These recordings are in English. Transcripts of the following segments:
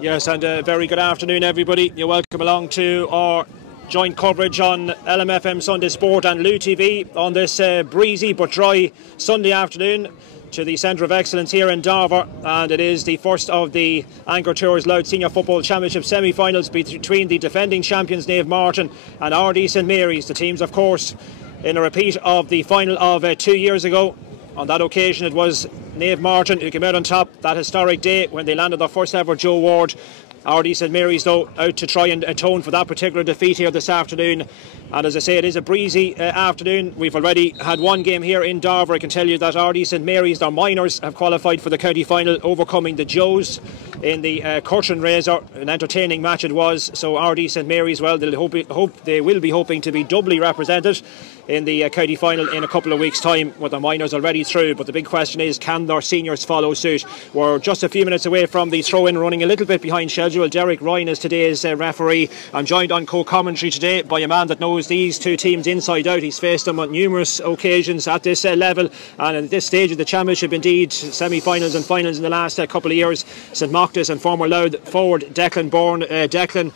Yes, and a very good afternoon, everybody. You're welcome along to our joint coverage on LMFM Sunday Sport and Lou TV on this breezy but dry Sunday afternoon to the Centre of Excellence here in Darver, and it is the first of the Angler Tours Louth Senior Football Championship semi-finals between the defending champions Naomh Máirtín and Ardee St Mary's. The teams, of course, in a repeat of the final of 2 years ago. On that occasion it was Naomh Máirtín who came out on top that historic day when they landed their first ever Joe Ward. Ardee St Mary's, though, out to try and atone for that particular defeat here this afternoon. And as I say, it is a breezy afternoon. We've already had one game here in Darver. I can tell you that Ardee St Mary's, their minors, have qualified for the county final, overcoming the Joes in the Curtin Razor. An entertaining match it was. So Ardee St Mary's, well, they will be hoping to be doubly represented in the county final in a couple of weeks' time, with the minors already through. But the big question is, can their seniors follow suit? We're just a few minutes away from the throw-in, running a little bit behind schedule. Derek Ryan is today's referee. I'm joined on co-commentary today by a man that knows these two teams inside out. He's faced them on numerous occasions at this level, and at this stage of the championship, indeed, semi-finals and finals in the last couple of years. St Machtas and former Louth forward Declan Bourne. Declan,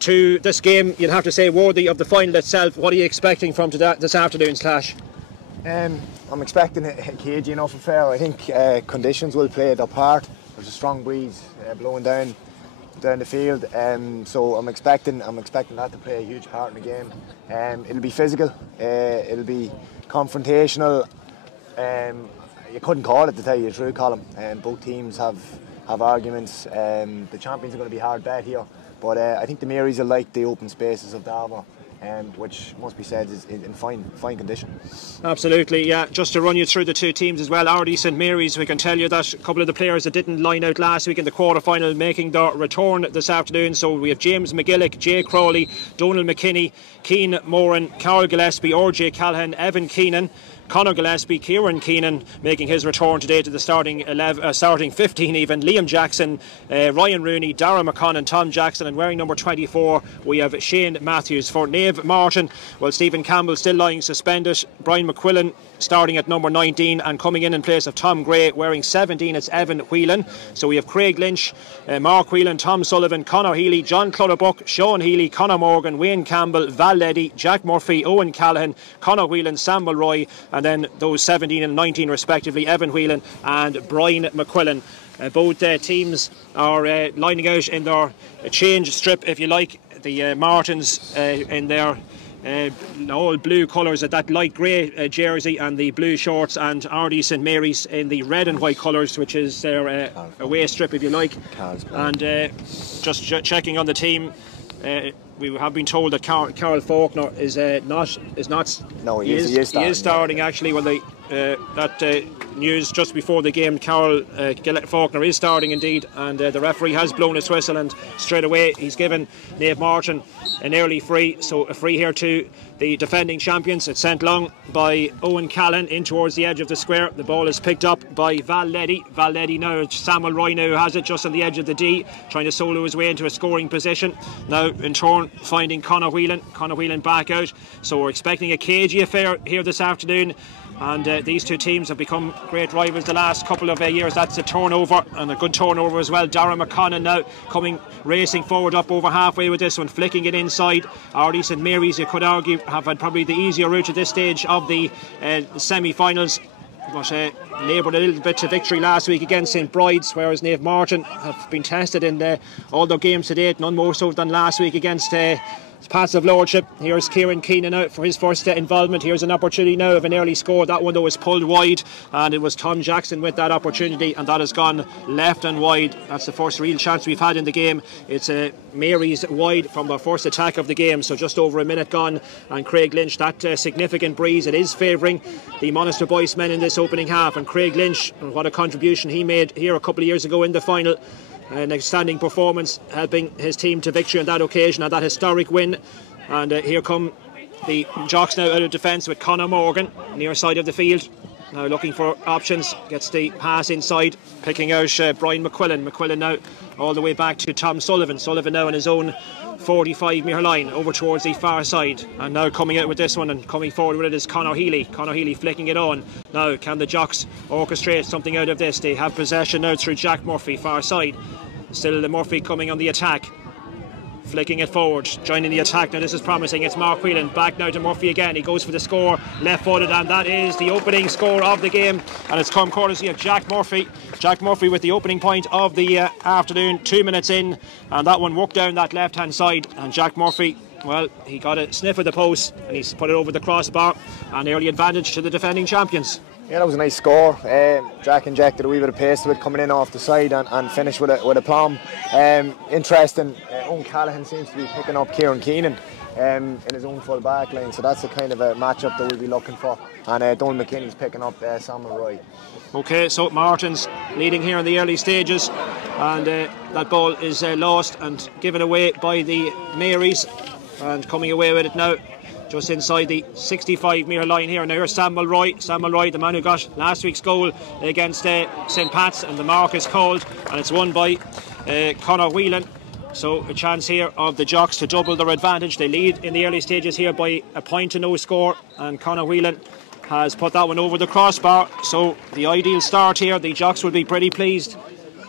to this game, you'd have to say worthy of the final itself. What are you expecting from this afternoon's clash? I'm expecting a cagey enough affair. I think conditions will play their part. There's a strong breeze blowing down the field, so I'm expecting that to play a huge part in the game. It'll be physical, it'll be confrontational. You couldn't call it, to tell you the truth, Colin. Both teams have arguments. The champions are going to be hard bet here, but I think the Marys will like the open spaces of Darver, which must be said is in fine condition. Absolutely, yeah. Just to run you through the two teams as well, Ardee St Mary's, we can tell you that a couple of the players that didn't line out last week in the quarter-final making their return this afternoon. So we have James McGillick, Jay Crowley, Donal McKinney, Keane Moran, Carl Gillespie, RJ Callahan, Evan Keenan, Conor Gillespie, Kieran Keenan making his return today to the starting 15 even. Liam Jackson, Ryan Rooney, Darragh McConnon, Tom Jackson, and wearing number 24 we have Shane Matthews. For Naomh Máirtín, well, Stephen Campbell still lying suspended. Brian McQuillan starting at number 19, and coming in place of Tom Gray wearing 17 it's Evan Whelan. So we have Craig Lynch, Mark Whelan, Tom Sullivan, Conor Healy, John Clutterbuck, Sean Healy, Conor Morgan, Wayne Campbell, Val Leddy, Jack Murphy, Owen Callahan, Conor Whelan, Sam Mulroy, and then those 17 and 19 respectively, Evan Whelan and Brian McQuillan. Both teams are lining out in their change strip, if you like. The Martins in their all blue colours at that light grey jersey and the blue shorts, and Ardee St Mary's in the red and white colours, which is their away strip, if you like. And just checking on the team, we have been told that Carl Faulkner is not. No, he is starting actually. Well, that news just before the game, Carl Faulkner is starting indeed, and the referee has blown his whistle, and straight away he's given Naomh Máirtín an early free. So a free here to the defending champions. It's sent long by Owen Callan in towards the edge of the square. The ball is picked up by Val Leddy. Val Leddy now, Samuel Roy now has it just on the edge of the D, trying to solo his way into a scoring position. Now in turn finding Conor Whelan. Conor Whelan back out. So we're expecting a cagey affair here this afternoon. And these two teams have become great rivals the last couple of years. That's a turnover, and a good turnover as well. Darragh McConnon now coming racing forward up over halfway with this one, flicking it inside. Ardee St Mary's, you could argue, have had probably the easier route at this stage of the semi-finals, but laboured a little bit to victory last week against St Bride's, whereas Naomh Máirtín have been tested in all their games to date, none more so than last week against Passive Lordship. Here's Kieran Keenan out for his first involvement. Here's an opportunity now of an early score. That one though was pulled wide, and it was Tom Jackson with that opportunity, and that has gone left and wide. That's the first real chance we've had in the game. It's Mary's wide from the first attack of the game, so just over a minute gone. And Craig Lynch, that significant breeze, it is favouring the Monaster Boyce men in this opening half. And Craig Lynch, what a contribution he made here a couple of years ago in the final. An outstanding performance, helping his team to victory on that occasion, and that historic win. And here come the Jocks now out of defence with Conor Morgan near side of the field. Now looking for options, gets the pass inside, picking out Brian McQuillan. McQuillan now all the way back to Tom Sullivan. Sullivan now on his own 45 metre line over towards the far side, and now coming out with this one and coming forward with it is Conor Healy. Conor Healy flicking it on. Now can the Jocks orchestrate something out of this? They have possession now through Jack Murphy far side. Still Murphy coming on the attack, flicking it forward, joining the attack. Now this is promising. It's Mark Whelan back now to Murphy again. He goes for the score, left-footed, and that is the opening score of the game, and it's come courtesy of Jack Murphy. Jack Murphy with the opening point of the afternoon, 2 minutes in, and that one worked down that left-hand side, and Jack Murphy, well, he got a sniff of the post and he's put it over the crossbar, and early advantage to the defending champions. Yeah, that was a nice score. Jack injected a wee bit of pace to it, coming in off the side and finished with a plum. Interesting, Owen Callaghan seems to be picking up Kieran Keenan in his own full back line, so that's the kind of a matchup that we'll be looking for. And Donald McKinney's picking up Samuel Roy. Okay, so Martin's leading here in the early stages, and that ball is lost and given away by the Marys, and coming away with it now just inside the 65-metre line here. Now here's Samuel Roy, the man who got last week's goal against St Pat's, and the mark is called, and it's won by Conor Whelan. So a chance here of the Jocks to double their advantage. They lead in the early stages here by a point to no score, and Conor Whelan has put that one over the crossbar. So the ideal start here. The Jocks will be pretty pleased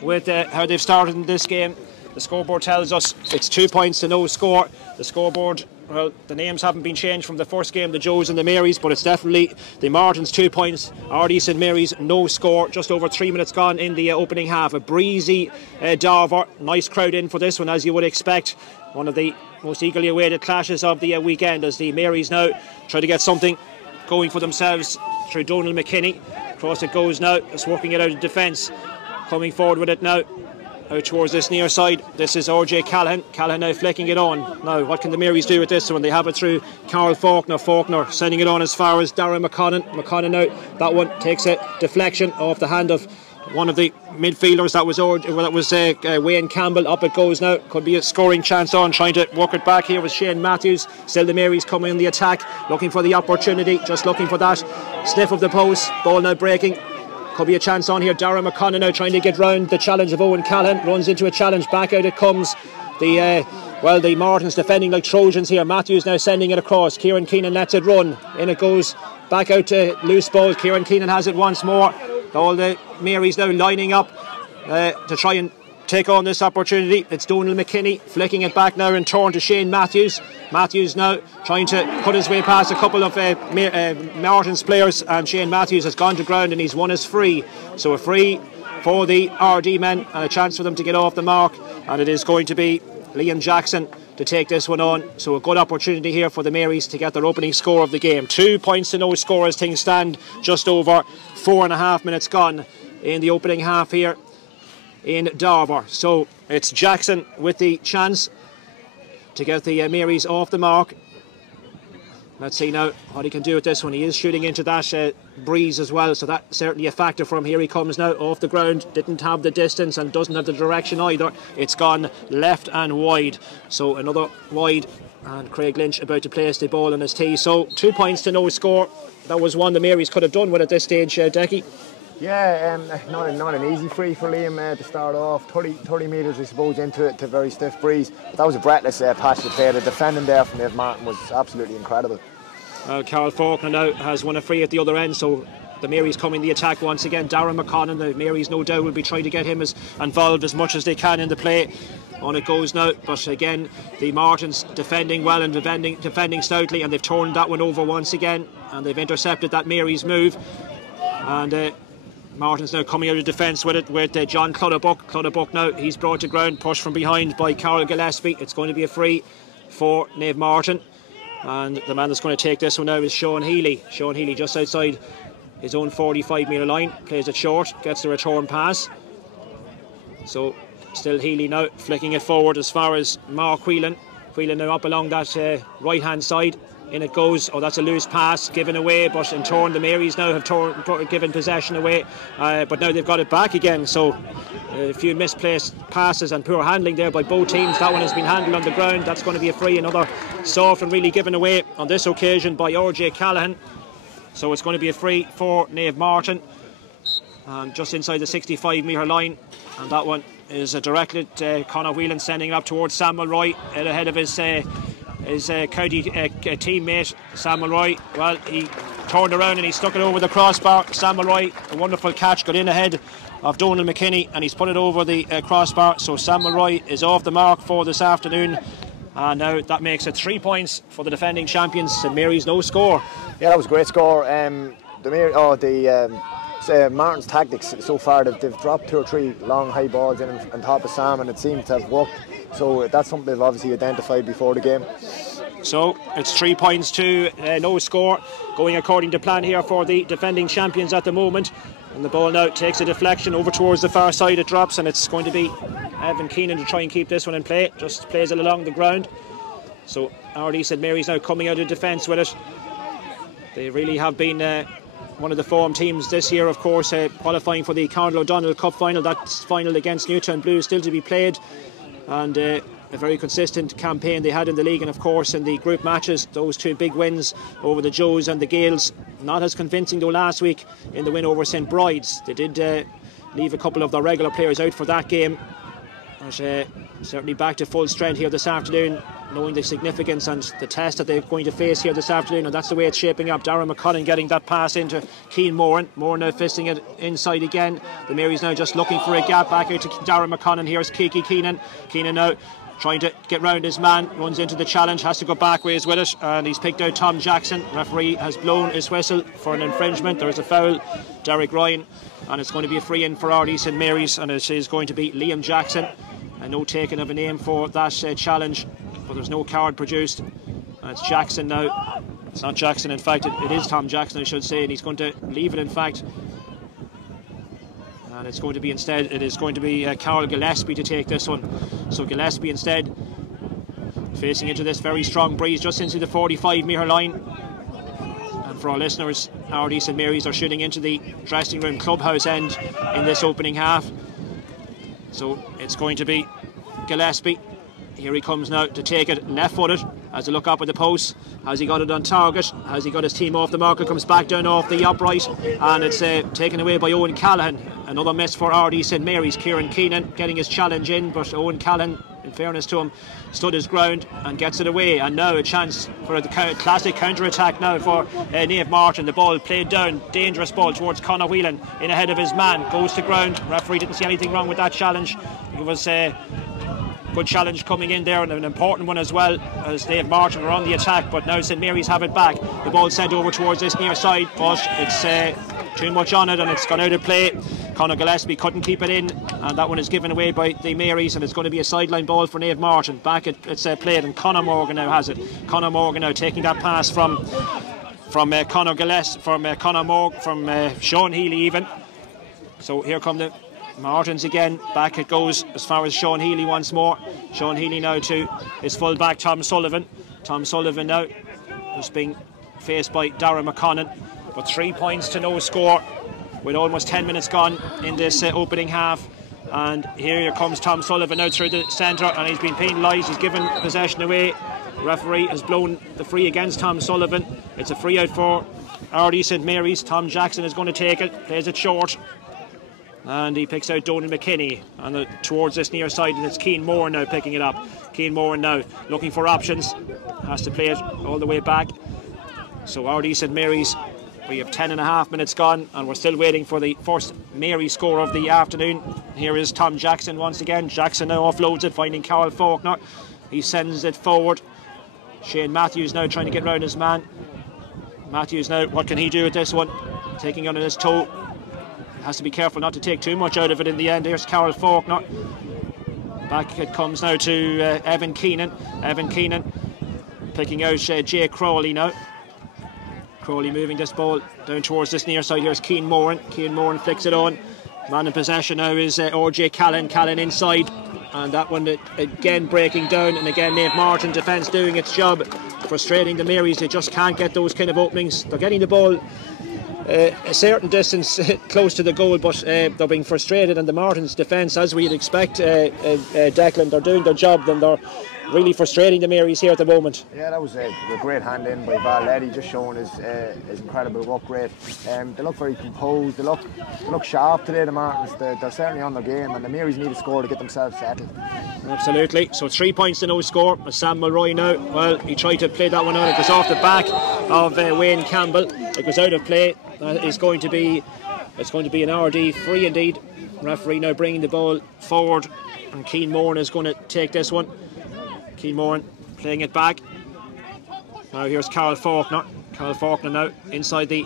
with how they've started in this game. The scoreboard tells us it's 2 points to no score. The scoreboard, well, the names haven't been changed from the first game, the Joes and the Marys, but it's definitely the Martins 2 points, RD St Mary's no score. Just over 3 minutes gone in the opening half. A breezy Darver. Nice crowd in for this one, as you would expect. One of the most eagerly awaited clashes of the weekend, as the Marys now try to get something going for themselves through Donald McKinney. Across it goes now. It's working it out of defence. Coming forward with it now, out towards this near side. This is RJ Callaghan. Callaghan now flicking it on. Now what can the Marys do with this one? They have it through Carl Faulkner. Faulkner sending it on as far as Darren McConnon. McConnon now, that one takes a deflection off the hand of one of the midfielders. That was Wayne Campbell. Up it goes now. Could be a scoring chance on. Trying to work it back here was Shane Matthews. Still the Marys coming on the attack, looking for the opportunity, just looking for that sniff of the post. Ball now breaking. Could be a chance on here. Darren McConnell now trying to get round the challenge of Owen Callaghan. Runs into a challenge. Back out it comes. The Martins defending like Trojans here. Matthews now sending it across. Kieran Keenan lets it run. In it goes. Back out to loose ball. Kieran Keenan has it once more. All the Marys now lining up to try and take on this opportunity. It's Donald McKinney flicking it back now and turn to Shane Matthews. Matthews now trying to cut his way past a couple of Martins players, and Shane Matthews has gone to ground and he's won his free. So a free for the RD men and a chance for them to get off the mark, and it is going to be Liam Jackson to take this one on. So a good opportunity here for the Marys to get their opening score of the game. 2 points to no score as things stand. Just over 4.5 minutes gone in the opening half here in Darver. So it's Jackson with the chance to get the Marys off the mark. Let's see now what he can do with this one. He is shooting into that breeze as well, so that's certainly a factor for him. Here he comes now off the ground. Didn't have the distance and doesn't have the direction either. It's gone left and wide. So another wide, and Craig Lynch about to place the ball on his tee. So 2 points to no score. That was one the Marys could have done with at this stage, Decky. Yeah, not an easy free for Liam to start off. 30 metres, I suppose, into it, to very stiff breeze. But that was a breathless patch to play. The defending there from Dave Martin was absolutely incredible. Carl Faulkner now has won a free at the other end, so the Marys coming the attack once again. Darren McConnon, the Marys no doubt will be trying to get him involved as much as they can in the play. On it goes now, but again the Martins defending well and defending stoutly, and they've turned that one over once again, and they've intercepted that Marys move. And Martin's now coming out of defence with it, with John Clutterbuck. Clutterbuck now, he's brought to ground, pushed from behind by Carol Gillespie. It's going to be a free for Nave Martin, and the man that's going to take this one now is Sean Healy. Sean Healy just outside his own 45-metre line, plays it short, gets the return pass. So still Healy now flicking it forward as far as Mark Whelan. Whelan now up along that right hand side. In it goes. Oh, that's a loose pass given away, but in turn the Marys now have given possession away, but now they've got it back again. So a few misplaced passes and poor handling there by both teams. That one has been handled on the ground. That's going to be a free. Another soft and really given away on this occasion by RJ Callaghan. So it's going to be a free for Nave Martin, and just inside the 65-metre line, and that one is directed Conor Whelan, sending it up towards Samuel Roy ahead of his county teammate Samuel Roy. Well, he turned around and he stuck it over the crossbar. Samuel Roy, a wonderful catch, got in ahead of Donal McKinney, and he's put it over the crossbar. So Sam Mulroy is off the mark for this afternoon. And now that makes it 3 points for the defending champions. St Mary's no score. Yeah, that was a great score. Martin's tactics so far, they've dropped 2 or 3 long high balls in on top of Sam, and it seems to have worked. So that's something they've obviously identified before the game. So it's 3 points to no score, going according to plan here for the defending champions at the moment. And the ball now takes a deflection over towards the far side. It drops, and it's going to be Evan Keenan to try and keep this one in play. Just plays it along the ground. So RD St Mary's now coming out of defence with it. They really have been one of the form teams this year, of course, qualifying for the Conor O'Donnell Cup final. That's final against Newtown Blue still to be played. And a very consistent campaign they had in the league, and of course in the group matches, those 2 big wins over the Joes and the Gales. Not as convincing though last week in the win over St Bride's. They did leave a couple of their regular players out for that game. But certainly back to full strength here this afternoon, knowing the significance and the test that they're going to face here this afternoon, and that's the way it's shaping up. Darragh McConnell getting that pass into Cian Moran. Moran now fisting it inside again. The Marys now just looking for a gap back out to Darragh McConnell. Here's Kiki Keenan. Keenan now trying to get round his man, runs into the challenge, has to go backways with it, and he's picked out Tom Jackson. Referee has blown his whistle for an infringement. There's a foul, Derek Ryan, and it's going to be a free in for RD St Mary's, and it is going to be Liam Jackson. And no taking of a name for that challenge, but there's no card produced, and it's Jackson now. It's not Jackson, in fact, it is Tom Jackson, I should say, and he's going to leave it, in fact. And it's going to be instead, it is going to be Carol Gillespie to take this one. So Gillespie instead facing into this very strong breeze just into the 45 metre line. And for our listeners, RD St Mary's are shooting into the dressing room clubhouse end in this opening half. So it's going to be Gillespie. Here he comes now to take it left-footed. Has a look up at the post. Has he got it on target? Has he got his team off the marker? Comes back down off the upright, and it's taken away by Owen Callahan. Another miss for RD St Mary's. Kieran Keenan getting his challenge in, but Owen Callahan, in fairness to him, stood his ground and gets it away. And now a chance for the classic counter-attack now for Niamh Martin. The ball played down, dangerous ball towards Conor Whelan in ahead of his man, goes to ground. Referee didn't see anything wrong with that challenge. It was good challenge coming in there, and an important one as well, as Niamh Martin are on the attack. But now St Mary's have it back. The ball sent over towards this near side, but it's too much on it and it's gone out of play. Conor Gillespie couldn't keep it in, and that one is given away by the Marys, and it's going to be a sideline ball for Niamh Martin. Back it's played, and Conor Morgan now has it. Conor Morgan now taking that pass from Conor Gillespie, from Sean Healy even. So here come the Martins again. Back it goes as far as Sean Healy once more. Sean Healy now to his full back Tom Sullivan. Tom Sullivan now just being faced by Darragh McConnell. But 3 points to no score with almost 10 minutes gone in this opening half. And here comes Tom Sullivan now through the centre, and he's been penalised. He's given possession away. The referee has blown the free against Tom Sullivan. It's a free out for RD St Mary's. Tom Jackson is going to take it, plays it short, and he picks out Donal McKinney towards this near side, and it's Cian Moran now picking it up. Cian Moran now looking for options, has to play it all the way back. So RD St Mary's, we have 10.5 minutes gone, and we're still waiting for the first Mary score of the afternoon. Here is Tom Jackson once again. Jackson now offloads it, finding Carl Faulkner. He sends it forward. Shane Matthews now trying to get round his man. Matthews now, what can he do with this one? Taking on his toe. Has to be careful not to take too much out of it in the end. Here's Carol Faulkner. Back it comes now to Evan Keenan. Evan Keenan picking out Jay Crowley now. Crowley moving this ball down towards this near side. Here's Cian Moran. Cian Moran flicks it on. Man in possession now is RJ Callan. Callan inside. And that one again breaking down. And again Niamh Martin defence doing its job. Frustrating the Marys. They just can't get those kind of openings. They're getting the ball a certain distance close to the goal, but they're being frustrated, and the Martins defence, as we'd expect, Declan, they're doing their job, and they're really frustrating the Marys here at the moment. Yeah, that was a great hand in by Val Eddy, just showing his incredible work rate. They look very composed, they look sharp today, the Martins. They're certainly on their game, and the Marys need a score to get themselves settled. Absolutely. So 3 points to no score. Sam Mulroy now, well, he tried to play that one out. It was off the back of Wayne Campbell. It was out of play. It's going to be an RD free indeed. Referee now bringing the ball forward, and Keane Moran is going to take this one. Keane Moran playing it back. Now here's Carol Faulkner. Carol Faulkner now inside the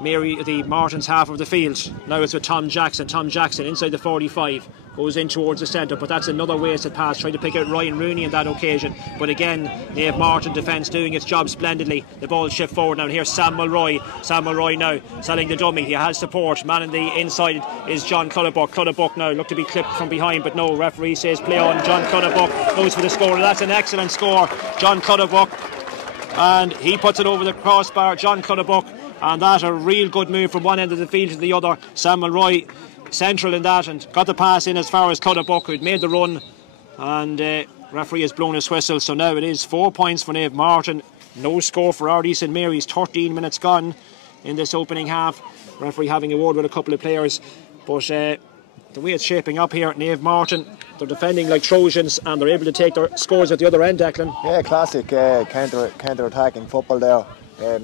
Martins half of the field. Now it's with Tom Jackson. Tom Jackson inside the 45. Goes in towards the centre, but that's another wasted pass. Trying to pick out Ryan Rooney on that occasion. But again, Naomh Martin defence doing its job splendidly. The ball shift forward now. Here's Sam Mulroy. Sam Mulroy now selling the dummy. He has support. Man in the inside is John Clutterbuck. Clutterbuck now looked to be clipped from behind, but no. Referee says play on. John Clutterbuck goes for the score. That's an excellent score. John Clutterbuck. And he puts it over the crossbar. John Clutterbuck. And that a real good move from one end of the field to the other. Sam Mulroy central in that and got the pass in as far as Clutterbuck, who'd made the run, and referee has blown his whistle. So now it is 4 points for Naomh Martin. No score for RD St Mary's. 13 minutes gone in this opening half. Referee having a word with a couple of players, but the way it's shaping up here, Naomh Martin, they're defending like Trojans and they're able to take their scores at the other end. Declan. Yeah, classic counter attacking football there.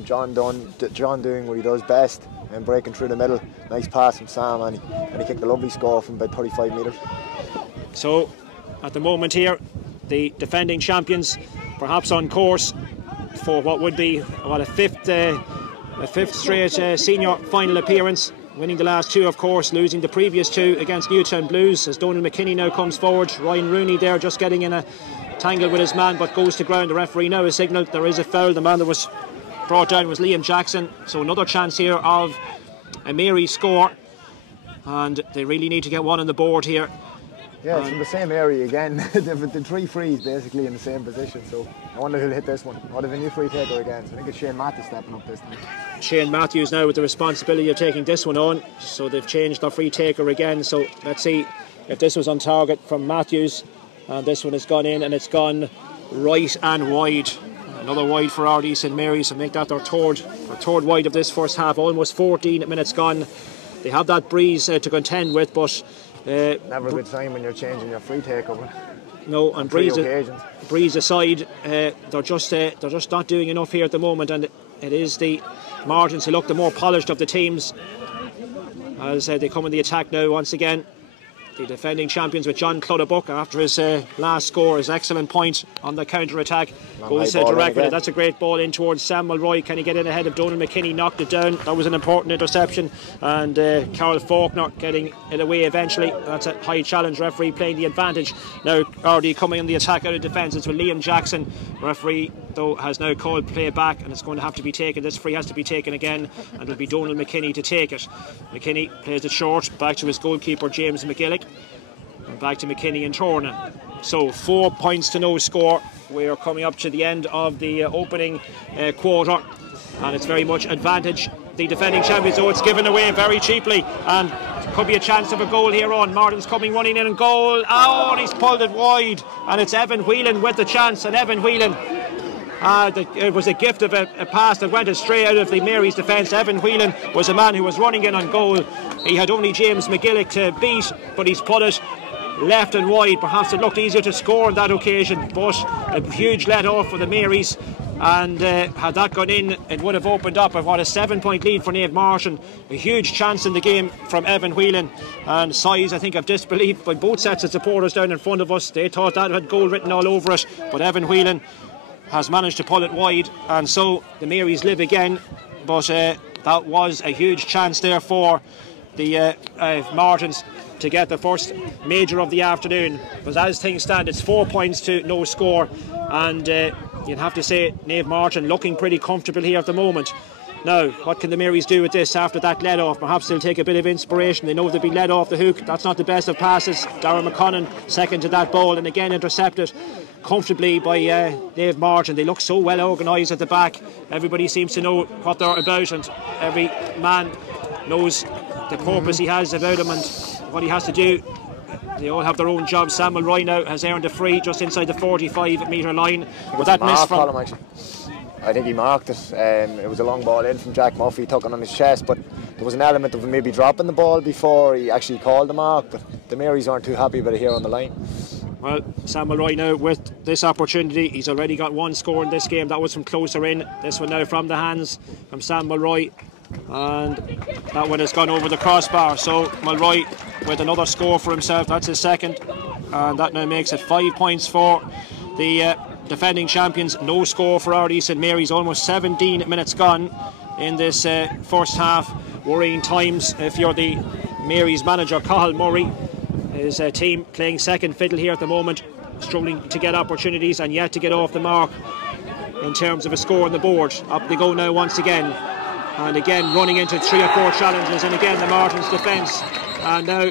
John doing what he does best and breaking through the middle. Nice pass from Sam, and he kicked a lovely score from about 35 metres. So at the moment here, the defending champions perhaps on course for what would be a fifth straight senior final appearance, winning the last two, of course, losing the previous two against Newtown Blues, as Donald McKinney now comes forward. Ryan Rooney there just getting in a tangle with his man, but goes to ground. The referee now has signalled there is a foul. The man that was brought down was Liam Jackson. So another chance here of a Mary score, and they really need to get one on the board here. Yeah, it's from the same area again. the three frees basically in the same position, so I wonder who'll hit this one. What if a new free taker again? So I think it's Shane Matthews stepping up this time. Shane Matthews now with the responsibility of taking this one on, so they've changed their free taker again. So let's see if this was on target from Matthews, and this one has gone in and it's gone right and wide. Another wide for RD St Mary's, so make that their third wide of this first half. Almost 14 minutes gone. They have that breeze to contend with, but never a good sign when you're changing your free takeover. No, and breeze aside, they're just not doing enough here at the moment, and it is the Martins who look the more polished of the teams as they come in the attack now once again. The defending champions with John Clutterbuck after his last score, his excellent point on the counter-attack, goes direct with it. That's a great ball in towards Sam Mulroy. Can he get in ahead of Donald McKinney? Knocked it down. That was an important interception, and Carol Faulkner getting it away eventually. That's a high challenge. Referee playing the advantage. Now RD coming on the attack out of defence. It's with Liam Jackson. Referee though has now called play back, and it's going to have to be taken. This free has to be taken again, and it'll be Donald McKinney to take it. McKinney plays it short back to his goalkeeper James McGillick, and back to McKinney and Tornan. So 4 points to no score. We are coming up to the end of the opening quarter, and it's very much advantage the defending champions. So it's given away very cheaply, and could be a chance of a goal here on. Martin's coming running in and goal. Oh, and he's pulled it wide, and it's Evan Whelan with the chance. And Evan Whelan, it was a gift of a pass that went straight out of the Mary's defence. Evan Whelan was a man who was running in on goal. He had only James McGillick to beat, but he's put it left and wide. Perhaps it looked easier to score on that occasion, but a huge let off for the Marys, and had that gone in, it would have opened up a 7-point lead for Naomh Martin. A huge chance in the game from Evan Whelan, and sighs I think of disbelief by both sets of supporters down in front of us. They thought that had goal written all over it, but Evan Whelan has managed to pull it wide, and so the Marys live again. But that was a huge chance there for the Martins to get the first major of the afternoon. But as things stand, it's 4 points to no score, and you'd have to say Naomh Martin looking pretty comfortable here at the moment. Now, what can the Marys do with this after that let off? Perhaps they'll take a bit of inspiration. They know they'll be let off the hook. That's not the best of passes. Darragh McConnon second to that ball, and again intercepted comfortably by Naomh Martin. They look so well organised at the back. Everybody seems to know what they're about, and every man knows the purpose he has about him and what he has to do. They all have their own jobs. Sam Mulroy now has earned a free just inside the 45-metre line. With that miss from... I think he marked it. It was a long ball in from Jack Murphy, took it on his chest, but there was an element of maybe dropping the ball before he actually called the mark, but the Marys aren't too happy about it here on the line. Well, Sam Mulroy now with this opportunity. He's already got one score in this game. That was from closer in. This one now from the hands from Sam Mulroy. and that one has gone over the crossbar. So Mulroy with another score for himself. That's his second, and that now makes it 5 points for the defending champions. No score for Ardee St Mary's. Almost 17 minutes gone in this first half. Worrying times if you're the Mary's manager. Cathal Murray, his team playing second fiddle here at the moment, struggling to get opportunities and yet to get off the mark in terms of a score on the board. Up they go now once again, and again running into 3 or 4 challenges, and again the Martins defence. And now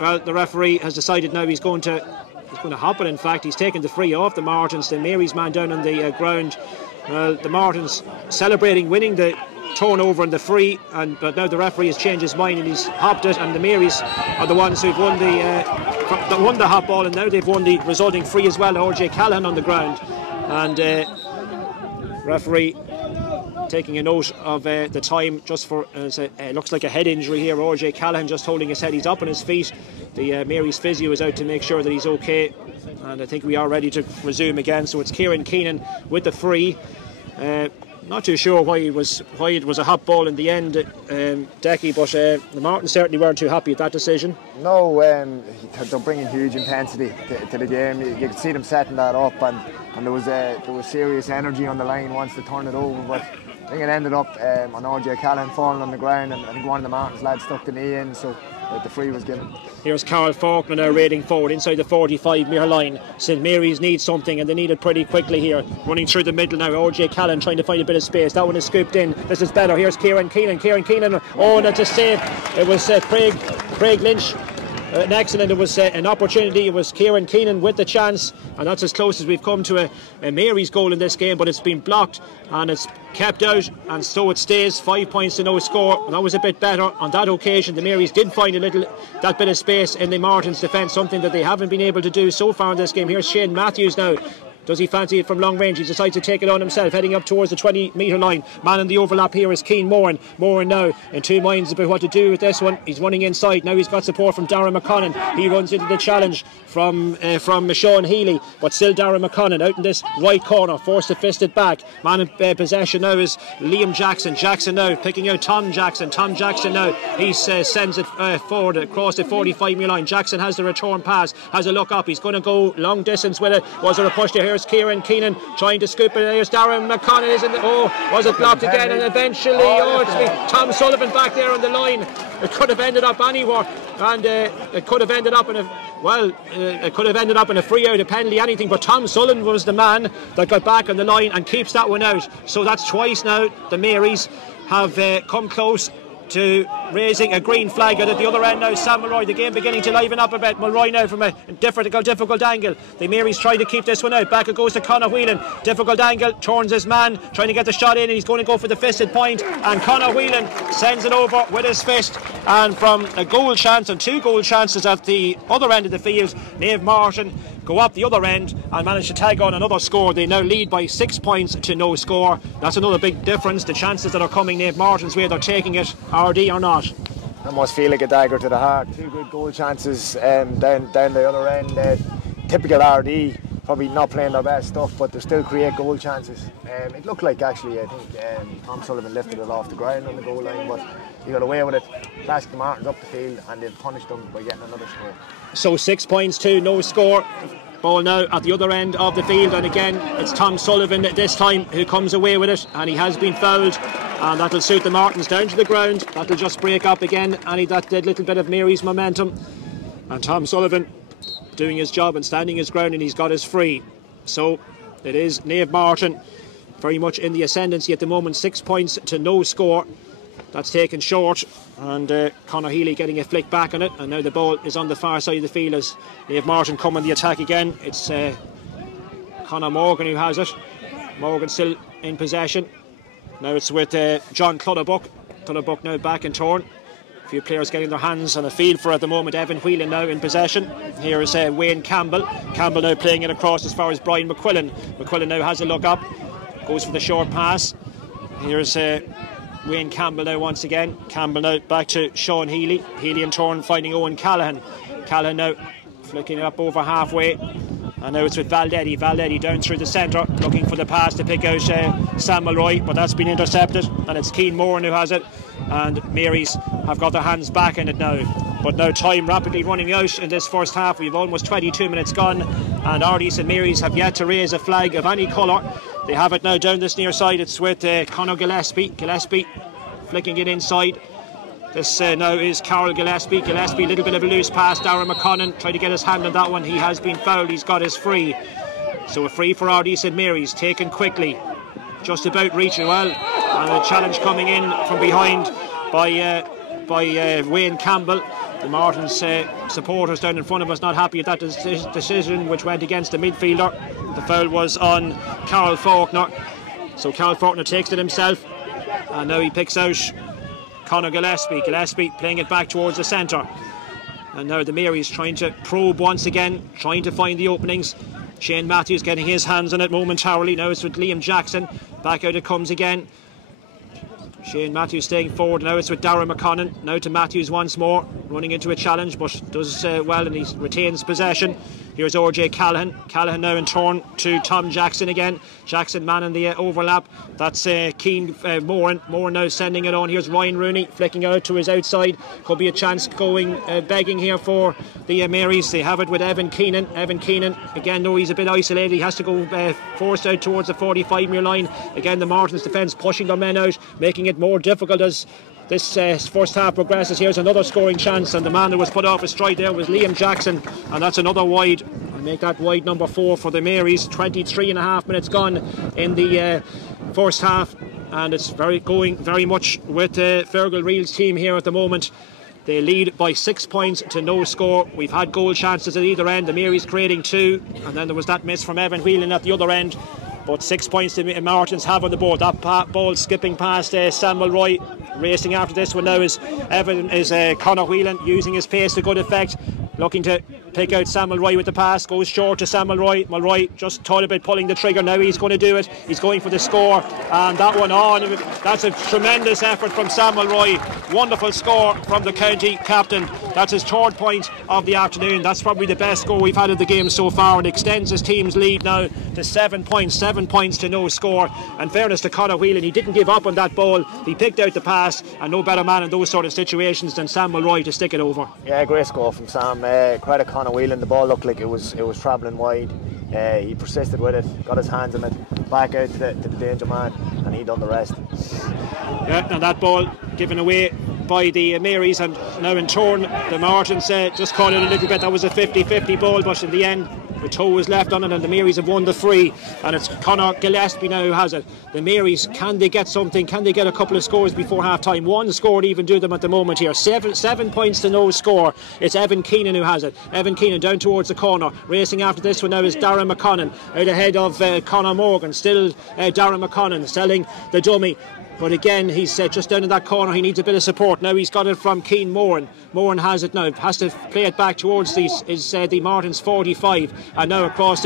well, the referee has decided now he's going to hop it. In fact, he's taken the free off the Martins. The Mary's man down on the ground. The Martins celebrating winning the turnover and the free, but now the referee has changed his mind and he's hopped it, and the Marys are the ones who've won the hop ball, and now they've won the resulting free as well. RJ Callahan on the ground, and referee taking a note of the time just for looks like a head injury here. RJ Callahan just holding his head. He's up on his feet. The Mary's physio is out to make sure that he's okay, and I think we are ready to resume again. So it's Kieran Keenan with the free. Not too sure why it was a hot ball in the end, Decky, but the Martins certainly weren't too happy at that decision. No, they're bringing huge intensity to the game. You could see them setting that up, and there was serious energy on the line once they turned it over. But I think it ended up on RJ Callahan falling on the ground, and I think one of the Martins lads stuck the knee in, so the free was given. Here's Carl Faulkner now raiding forward inside the 45-metre line. St Mary's needs something, and they need it pretty quickly here. Running through the middle now, RJ Callahan trying to find a bit of space. That one is scooped in. This is better. Here's Kieran Keenan. Oh, that's a save. It was Craig Lynch. Next, and it was an opportunity. It was Kieran Keenan with the chance, and that's as close as we've come to a Mary's goal in this game, but it's been blocked and it's kept out, and so it stays. 5 points to no score. That was a bit better on that occasion. The Marys did find that bit of space in the Martins' defence, something that they haven't been able to do so far in this game. Here's Shane Matthews now. Does he fancy it from long range? He decides to take it on himself, heading up towards the 20-metre line. Man in the overlap here is Cian Moran. Moran now in two minds about what to do with this one. He's running inside. Now he's got support from Darragh McConnon. He runs into the challenge from Sean Healy, but still Darragh McConnon out in this right corner, forced to fist it back. Man in possession now is Liam Jackson. Jackson now picking out Tom Jackson. Tom Jackson now, he sends it forward across the 45-metre line. Jackson has the return pass, has a look up. He's going to go long distance with it. Was there a push there? Here's Kieran Keenan trying to scoop it. There's Darragh McConnon is in the, was it blocked again? And eventually it's been Tom Sullivan back there on the line. It could have ended up anywhere, and it could have ended up in a free out, a penalty, anything, but Tom Sullivan was the man that got back on the line and keeps that one out. So that's twice now the Marys have come close to raising a green flag out at the other end now. Sam Mulroy, the game beginning to liven up a bit. Mulroy now from a difficult angle. The Marys trying to keep this one out. Back it goes to Conor Whelan. Difficult angle, turns his man, trying to get the shot in, and he's going to go for the fisted point, and Conor Whelan sends it over with his fist. And from a goal chance and 2 goal chances at the other end of the field, Naomh Martin go up the other end and manage to tag on another score. They now lead by 6 points to no score. That's another big difference. The chances that are coming Naomh Martin's way, they're taking it. Ardee or not. I must feel like a dagger to the heart. 2 good goal chances down the other end. Typical Ardee, probably not playing their best stuff, but they still create goal chances. It looked like, actually, I think Tom Sullivan lifted it off the ground on the goal line, but he got away with it. Basket Martins up the field, and they've punished them by getting another score. So 6 points to no score. Ball now at the other end of the field, and again it's Tom Sullivan this time who comes away with it, and he has been fouled, and that'll suit the Martins down to the ground. That'll just break up again that little bit of Mary's momentum, and Tom Sullivan doing his job and standing his ground, and he's got his free. So it is Naomh Martin very much in the ascendancy at the moment. 6 points to no score. That's taken short, and Conor Healy getting a flick back on it, and now the ball is on the far side of the field as Naomh Martin come on the attack again. It's Conor Morgan who has it. Morgan still in possession. Now it's with John Clutterbuck. Clutterbuck now back in turn. A few players getting their hands on the field for at the moment. Evan Whelan now in possession. Here is Wayne Campbell. Campbell now playing it across as far as Brian McQuillan. McQuillan now has a look up, goes for the short pass. Here's Wayne Campbell now once again. Campbell now back to Sean Healy. Healy in turn finding Owen Callahan. Callahan now flicking it up over halfway. And now it's with Valdetti. Valdetti down through the centre, looking for the pass to pick out Sam Mulroy, but that's been intercepted, and it's Cian Moran who has it, and Marys have got their hands back in it now. But now time rapidly running out in this first half. We've almost 22 minutes gone, and Ardee St Mary's have yet to raise a flag of any colour. They have it now down this near side. It's with Conor Gillespie. Gillespie flicking it inside. This now is Carol Gillespie. Gillespie, a little bit of a loose pass. Darren McConnon tried to get his hand on that one. He has been fouled. He's got his free. So a free for Ardee St Mary's, taken quickly. Just about reaching well. And a challenge coming in from behind by Wayne Campbell. The Martins supporters down in front of us not happy at that decision, which went against the midfielder. The foul was on Carol Faulkner. So Carol Faulkner takes it himself. And now he picks out Conor Gillespie. Gillespie playing it back towards the centre. And now the Marys trying to probe once again, trying to find the openings. Shane Matthews getting his hands on it momentarily. Now it's with Liam Jackson. Back out it comes again. Shane Matthews staying forward. Now it's with Darren McConnon. Now to Matthews once more. Running into a challenge, but does well, and he retains possession. Here's RJ Callaghan. Callaghan now in turn to Tom Jackson again. Jackson man in the overlap. That's Cian Moran. Moran now sending it on. Here's Ryan Rooney flicking out to his outside. Could be a chance going begging here for the Marys. They have it with Evan Keenan. Evan Keenan again, though he's a bit isolated. He has to go forced out towards the 45-metre line. Again, the Martins defence pushing their men out, making it more difficult as this first half progresses. Here's another scoring chance, and the man who was put off his stride there was Liam Jackson, and that's another wide. I'll make that wide number 4 for the Marys. 23.5 minutes gone in the first half, and it's going very much with Fergal Reel's team here at the moment. They lead by 6 points to no score. We've had goal chances at either end. The Marys creating 2, and then there was that miss from Evan Whelan at the other end. But 6 points the Martins have on the board. That ball skipping past Sam Mulroy. Racing after this one now is Conor Whelan, using his pace to good effect. Looking to pick out Sam Mulroy with the pass. Goes short to Sam Mulroy. Mulroy just thought about pulling the trigger. Now he's going to do it. He's going for the score. And that one on. That's a tremendous effort from Sam Mulroy. Wonderful score from the county captain. That's his 3rd point of the afternoon. That's probably the best score we've had of the game so far, and extends his team's lead now to 7 points. 7 points to no score. And fairness to Conor Whelan, he didn't give up on that ball. He picked out the pass, and no better man in those sort of situations than Sam Mulroy to stick it over. Yeah, great score from Sam. Credit Conor Whelan. The ball looked like it was travelling wide. He persisted with it, got his hands on it, back out to the danger man, and he done the rest. Yeah, and that ball given away by the Marys, and now in turn the Martins just caught it a little bit. That was a 50-50 ball, but in the end the toe was left on it, and the Marys have won the free, and it's Conor Gillespie now who has it. The Marys, can they get something? Can they get a couple of scores before half time? One score would even do them at the moment here. 7 points to no score. It's Evan Keenan who has it. Evan Keenan down towards the corner. Racing after this one now is Darren McConnon, out ahead of Conor Morgan. Still Darren McConnon selling the dummy. But again, he's just down in that corner. He needs a bit of support. Now he's got it from Cian Moran. Moran has it now. Has to play it back towards the Martins 45. And now across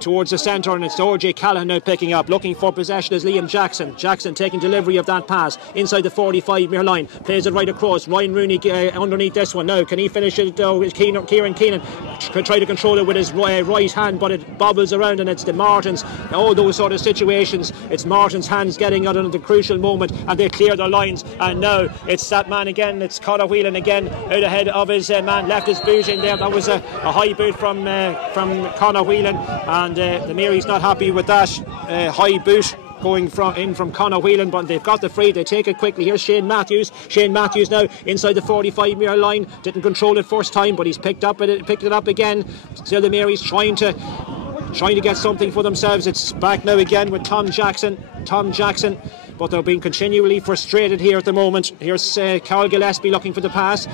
towards the centre, and it's RJ Callaghan now picking up. Looking for possession is Liam Jackson. Jackson taking delivery of that pass inside the 45-metre line. Plays it right across. Ryan Rooney underneath this one now. Can he finish it? Kieran Keenan try to control it with his right hand, but it bobbles around, and it's the Martins. All those sort of situations, it's Martins' hands getting out at the crucial moment, and they clear their lines. And now it's that man again. It's Conor Whelan again out ahead of his man. Left his boot in there. That was a high boot from Conor Whelan, and the Marys not happy with that high boot going from Conor Whelan, but they've got the free. They take it quickly. Here's Shane Matthews. Shane Matthews now inside the 45-metre line. Didn't control it first time, but he's picked it up again. Still the Marys trying to get something for themselves. It's back now again with Tom Jackson, but they're being continually frustrated here at the moment. Here's Carol Gillespie looking for the pass,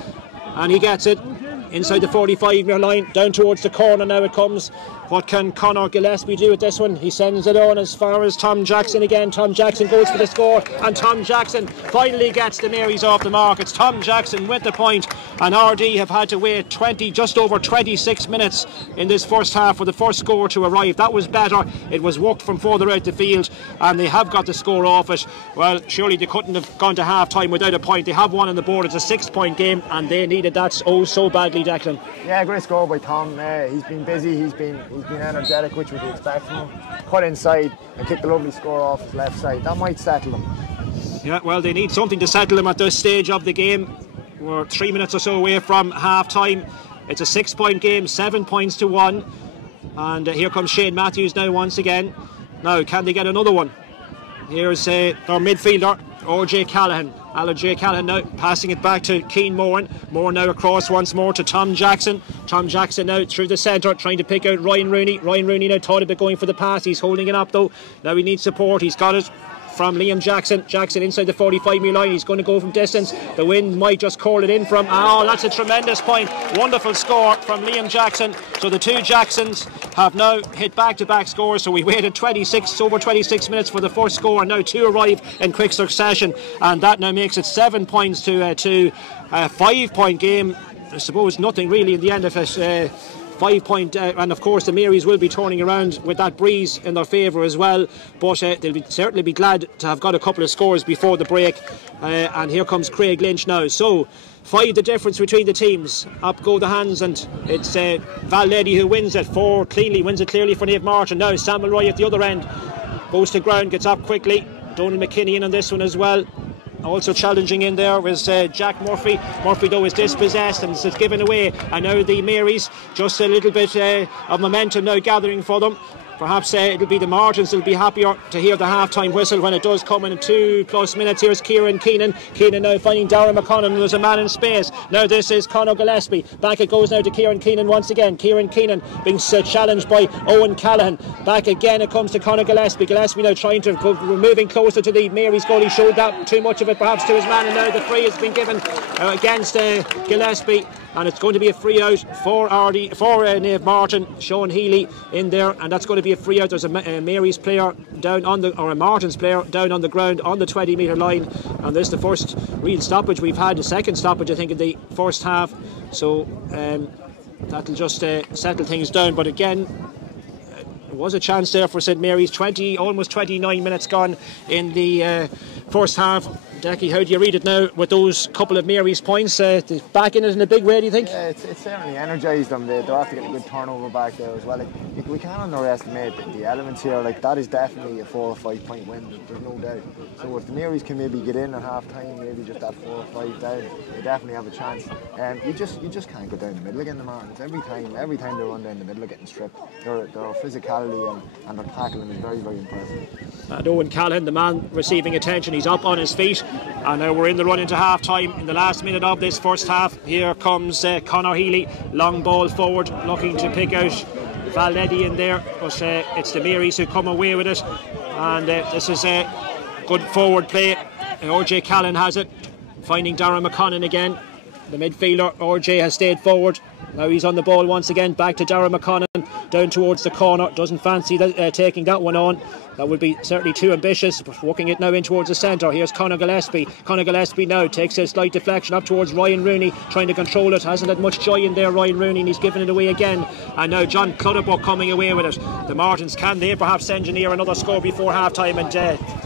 and he gets it inside the 45-metre line, down towards the corner. Now it comes. What can Conor Gillespie do with this one? He sends it on as far as Tom Jackson again. Tom Jackson goes for the score, and Tom Jackson finally gets the Marys off the mark. It's Tom Jackson with the point, and Ardee have had to wait just over 26 minutes in this first half for the first score to arrive. That was better. It was worked from further out the field, and they have got the score off it. Well, surely they couldn't have gone to half time without a point. They have one on the board. It's a 6-point game, and they needed that so badly, Declan. Yeah, great score by Tom. He's been busy. He's been He's been energetic, which would be expected from him. Cut inside and kicked a lovely score off his left side. That might settle him. Yeah, well, they need something to settle him at this stage of the game. We're 3 minutes or so away from half time. It's a 6-point game, 7 points to 1. And here comes Shane Matthews now once again. Now, can they get another one? Here's our midfielder, RJ Callaghan. Alan J. Callaghan now passing it back to Keane Moran. Moran now across once more to Tom Jackson. Tom Jackson now through the centre, trying to pick out Ryan Rooney. Ryan Rooney now thought about going for the pass. He's holding it up though. Now he needs support. He's got it from Liam Jackson. Jackson inside the 45-metre line. He's going to go from distance. The wind might just curl it in from. Oh, that's a tremendous point. Wonderful score from Liam Jackson. So the two Jacksons have now hit back-to-back scores. So we waited over 26 minutes for the first score, and now two arrive in quick succession, and that now makes it 7 points to a 5-point game. I suppose nothing really in the end of it. 5 point, and of course the Marys will be turning around with that breeze in their favour as well, but they'll certainly be glad to have got a couple of scores before the break. And here comes Craig Lynch now. So 5 the difference between the teams. Up go the hands, and it's Val Lady who wins it. 4 cleanly, wins it clearly for Niamh Martin. Now Samuel Roy at the other end goes to ground, gets up quickly. Donal McKinney in on this one as well. Also challenging in there was Jack Murphy. Murphy though is dispossessed and it's given away, and now the Marys just a little bit of momentum now gathering for them. Perhaps it'll be the margins that'll be happier to hear the half-time whistle when it does come in 2+ minutes. Here's Kieran Keenan. Keenan now finding Darragh McConnell. There's a man in space. Now this is Conor Gillespie. Back it goes now to Kieran Keenan once again. Kieran Keenan being challenged by Owen Callaghan. Back again it comes to Conor Gillespie. Gillespie now trying to go, moving closer to the Mary's goal. He showed that too much of it perhaps to his man, and now the free has been given against Gillespie. And it's going to be a free out for Niamh Martin. Sean Healy in there, and that's going to be a free out. There's a Mary's player down on the, or a Martin's player down on the ground on the 20-metre line, and this is the first real stoppage we've had, the second stoppage I think in the first half. So that'll just settle things down. But again, there was a chance there for St Mary's. Almost 29 minutes gone in the first half. Decky, how do you read it now with those couple of Mary's points? Back in it in a big way, do you think? Yeah, it's certainly energised them. They'll have to get a good turnover back there as well. Like, we can't underestimate the elements here. Like, that is definitely a 4 or 5 point win, there's no doubt. So if the Marys can maybe get in at half time, maybe just that 4 or 5 down, they definitely have a chance. You just can't go down the middle again, the Martins. Every time they run down the middle, getting stripped. Their physicality and their tackling is very, very impressive. And Owen Callaghan, the man receiving attention, he's up on his feet, and now we're in the run into half time in the last minute of this first half. Here comes Conor Healy, long ball forward, looking to pick out Val Ledy in there, but it's the Marys who come away with it, and this is a good forward play. RJ Callaghan has it, finding Darragh McConnell again. The midfielder RJ has stayed forward. Now he's on the ball once again, back to Darragh McConnell, down towards the corner. Doesn't fancy taking that one on. That would be certainly too ambitious, but working it now in towards the centre. Here's Conor Gillespie. Conor Gillespie now takes a slight deflection up towards Ryan Rooney, trying to control it. Hasn't had much joy in there, Ryan Rooney, and he's given it away again. And now John Clutterbuck coming away with it. The Martins, can they perhaps engineer another score before half time? And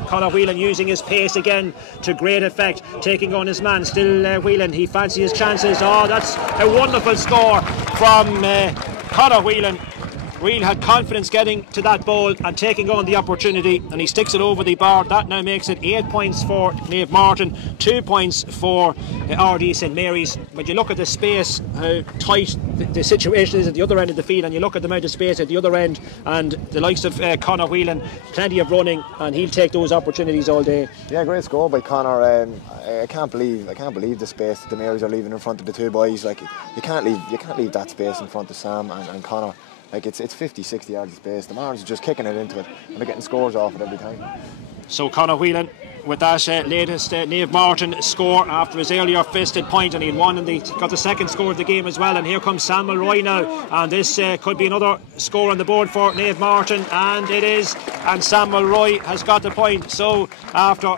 Conor Whelan using his pace again to great effect, taking on his man. Still Whelan, he fancies his chances. Oh, that's a wonderful score from Conor Whelan. Wheel had confidence getting to that ball and taking on the opportunity, and he sticks it over the bar. That now makes it 8 points for Niamh Martin, 2 points for RD St Mary's. When you look at the space, how tight the situation is at the other end of the field, and you look at the amount of space at the other end, and the likes of Conor Whelan, plenty of running, and he'll take those opportunities all day. Yeah, great score by Conor. I can't believe the space that the Marys are leaving in front of the two boys. Like, you can't leave that space in front of Sam and Conor. Like, it's 50-60 yards of space. The Martins are just kicking it into it, and they're getting scores off it every time. So Conor Whelan with that latest Niamh Martin score after his earlier fisted point, and he had won and got the second score of the game as well. And here comes Samuel Roy now, and this could be another score on the board for Niamh Martin, and it is, and Samuel Roy has got the point. So after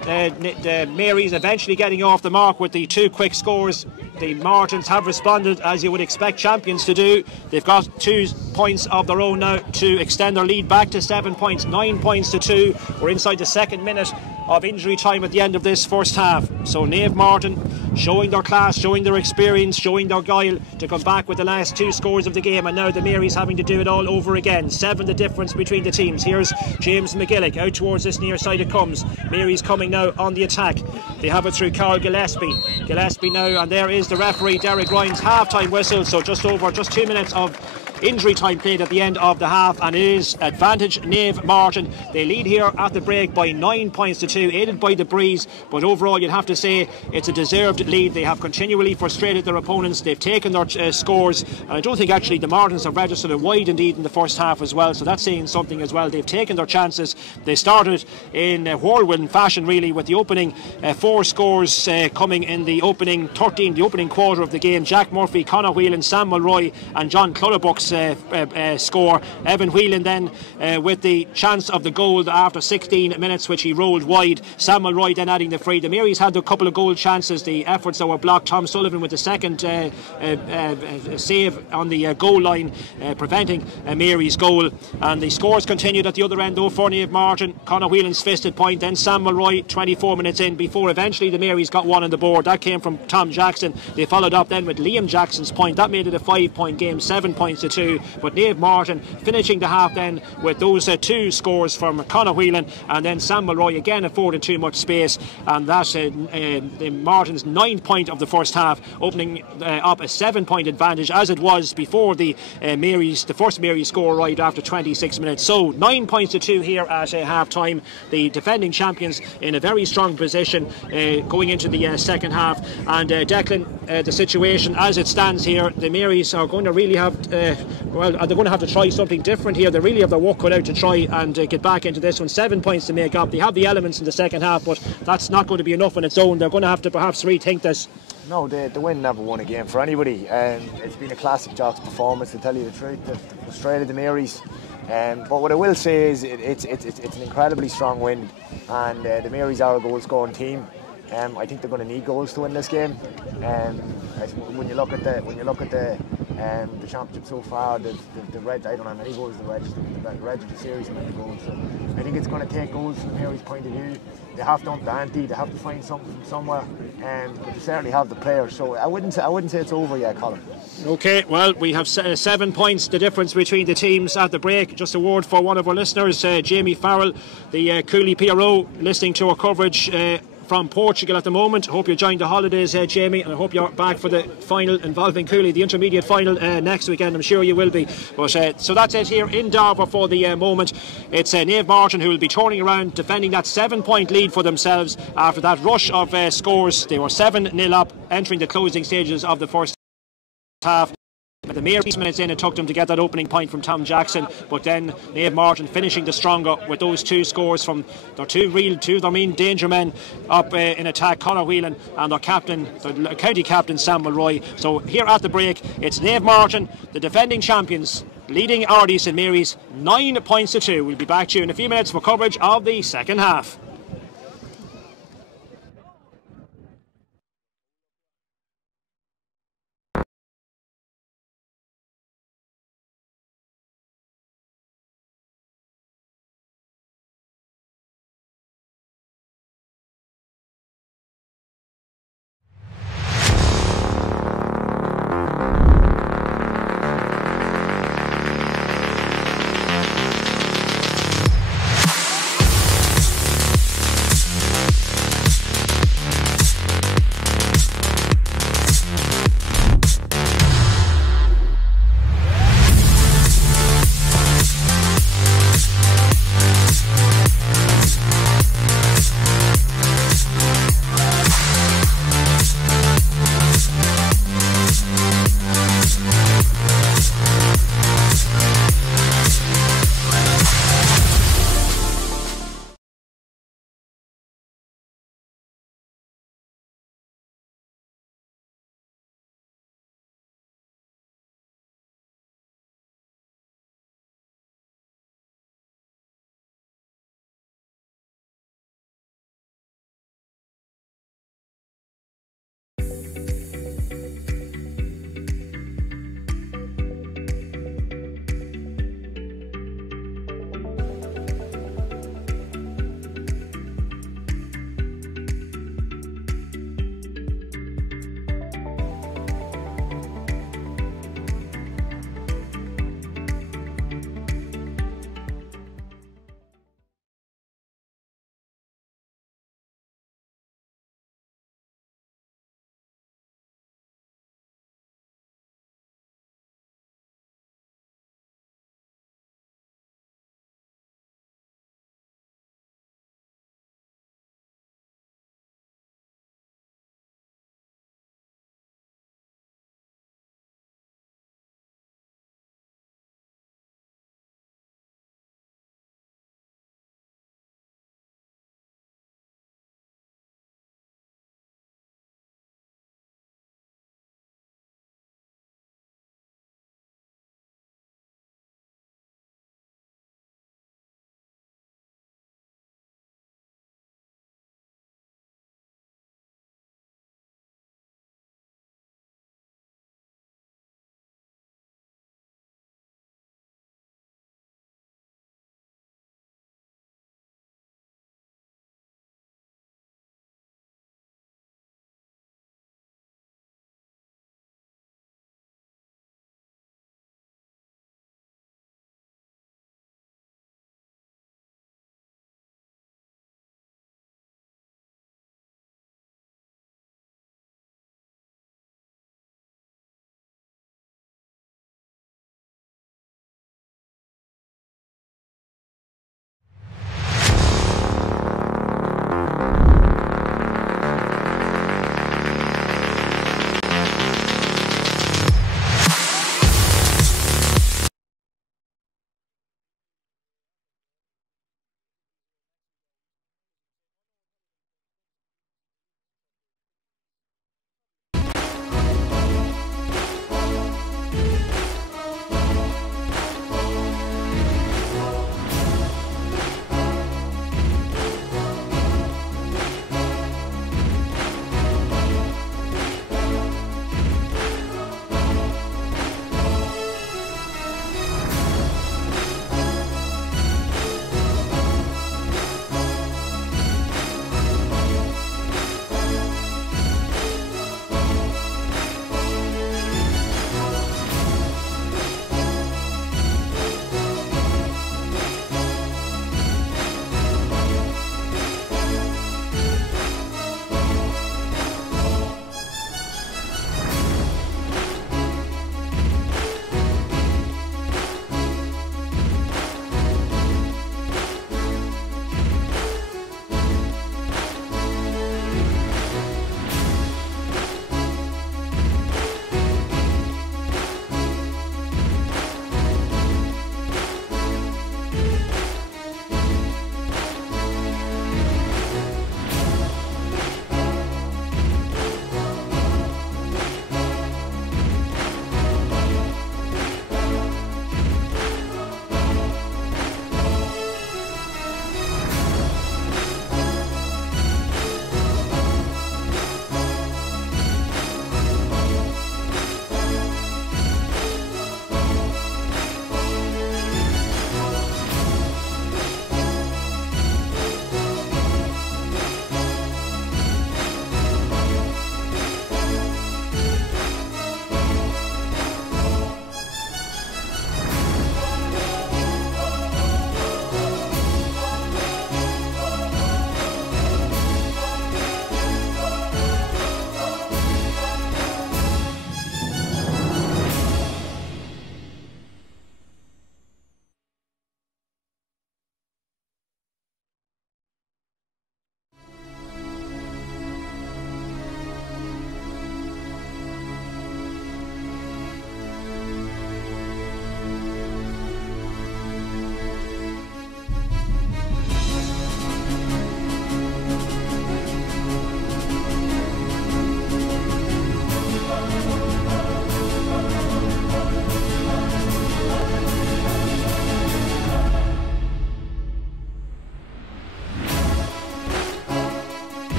the Marys eventually getting off the mark with the 2 quick scores, the Martins have responded as you would expect champions to do. They've got 2 points of their own now to extend their lead back to 7 points, 9 points to 2. We're inside the second minute of injury time at the end of this first half. So Naomh Máirtín showing their class, showing their experience, showing their guile to come back with the last 2 scores of the game, and now the Marys having to do it all over again. 7 the difference between the teams. Here's James McGillick out towards this near side it comes. Marys coming now on the attack. They have it through Carl Gillespie now, and there is the referee Derek Ryan's half-time whistle. So just 2 minutes of injury time played at the end of the half, and it is advantage Naomh Máirtín. They lead here at the break by 9 points to 2, aided by the breeze, but overall you'd have to say it's a deserved lead. They have continually frustrated their opponents. They've taken their scores, and I don't think actually the Martins have registered a wide indeed in the first half as well, so that's saying something as well. They've taken their chances. They started in whirlwind fashion really, with the opening 4 scores coming in the opening quarter of the game. Jack Murphy, Conor Whelan, Sam Mulroy and John Clutterbuck's score. Evan Whelan then with the chance of the goal after 16 minutes, which he rolled wide. Sam Mulroy then adding the free. The Marys had a couple of goal chances, the efforts that were blocked. Tom Sullivan with the second save on the goal line, preventing Mary's goal. And the scores continued at the other end though for Naomh Máirtín. Conor Whelan's fisted point, then Sam Mulroy 24 minutes in, before eventually the Marys got one on the board. That came from Tom Jackson. They followed up then with Liam Jackson's point. That made it a 5-point game, 7 points to 2. But Naomh Máirtín finishing the half then with those 2 scores from Conor Whelan, and then Sam Mulroy again afforded too much space, and that Martin's 9th point of the first half, opening up a 7-point advantage, as it was before the first Marys score arrived after 26 minutes. So 9 points to 2 here at half time. The defending champions in a very strong position going into the second half. And Declan, the situation as it stands here, the Marys are going to really have they're going to have to try something different here. They really have their work cut out to try and get back into this one. 7 points to make up. They have the elements in the second half, but that's not going to be enough on its own. They're going to have to perhaps rethink this. No, the win never won a game for anybody. It's been a classic Jocks performance, to tell you the truth. They've frustrated the Marys. But what I will say is it's an incredibly strong win, and the Marys are a goal scoring team. I think they're going to need goals to win this game. When you look at the championship so far, the Reds, I don't know how many goals the Reds of the series, many goals. So I think it's going to take goals from the Marys' point of view. They have to up the ante, they have to find something from somewhere, but they certainly have the players. So I wouldn't say it's over yet, Colin. Okay, well, we have 7 points, the difference between the teams at the break. Just a word for one of our listeners, Jamie Farrell, the Cooley PRO, listening to our coverage from Portugal at the moment. I hope you're enjoying the holidays, Jamie, and I hope you're back for the final involving Cooley, the intermediate final next weekend. I'm sure you will be. But so that's it here in Darver for the moment. It's Naomh Máirtín who will be turning around, defending that 7-point lead for themselves after that rush of scores. They were 7-0 up, entering the closing stages of the first half. The mere 6 minutes in, it took them to get that opening point from Tom Jackson, but then Naomh Máirtín finishing the stronger with those 2 scores from their two of their main danger men up in attack, Conor Whelan, and their captain, the county captain, Sam Mulroy. So here at the break, it's Naomh Máirtín, the defending champions, leading Ardee St Mary's 9 points to 2. We'll be back to you in a few minutes for coverage of the second half.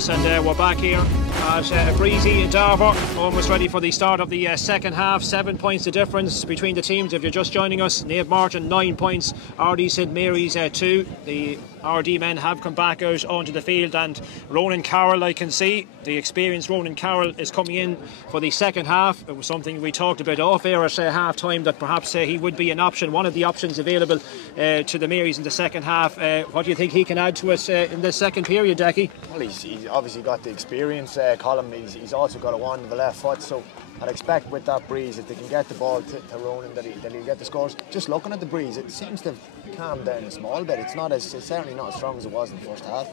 Yes, and we're back here at Breezy in Darver, almost ready for the start of the second half. 7 points the difference between the teams. If you're just joining us, Naomh Máirtín 9 points, RD St Mary's 2. The RD men have come back out onto the field, and Ronan Carroll, I can see, the experienced Ronan Carroll is coming in for the second half. It was something we talked about off air at half time, that perhaps he would be an option, one of the options available to the Marys in the second half. What do you think he can add to us in the second period, Decky? Well, he's obviously got the experience, Colin. He's also got a wand of the left foot, so I'd expect with that breeze, if they can get the ball to Ronan, that he'll get the scores. Just looking at the breeze, it seems to have calmed down a small bit. It's certainly not as strong as it was in the first half.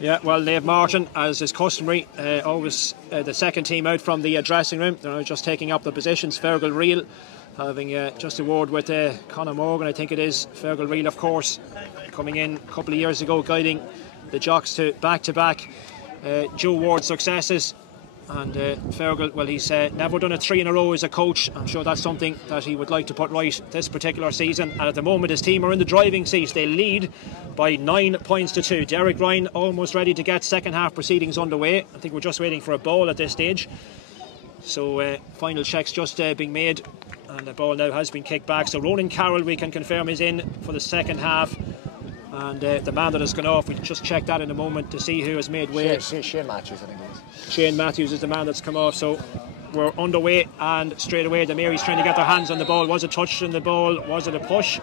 Yeah, well, Naomh Máirtín, as is customary, always the second team out from the dressing room. They're just taking up the positions. Fergal Reel having just a word with Conor Morgan, I think it is. Fergal Reel, of course, coming in a couple of years ago, guiding the Jocks to back-to-back Joe Ward successes. And Fergal, well, he's never done it 3 in a row as a coach. I'm sure that's something that he would like to put right this particular season. And at the moment, his team are in the driving seat. They lead by 9 points to 2. Derek Ryan almost ready to get second half proceedings underway. I think we're just waiting for a ball at this stage. So final checks just being made, and the ball now has been kicked back. So Ronan Carroll, we can confirm, is in for the second half. And the man that has gone off, we'll just check that in a moment to see who has made way. Shane Matthews, I think it is. Shane Matthews is the man that's come off. So we're underway, and straight away the Marys trying to get their hands on the ball. Was it touch on the ball? Was it a push?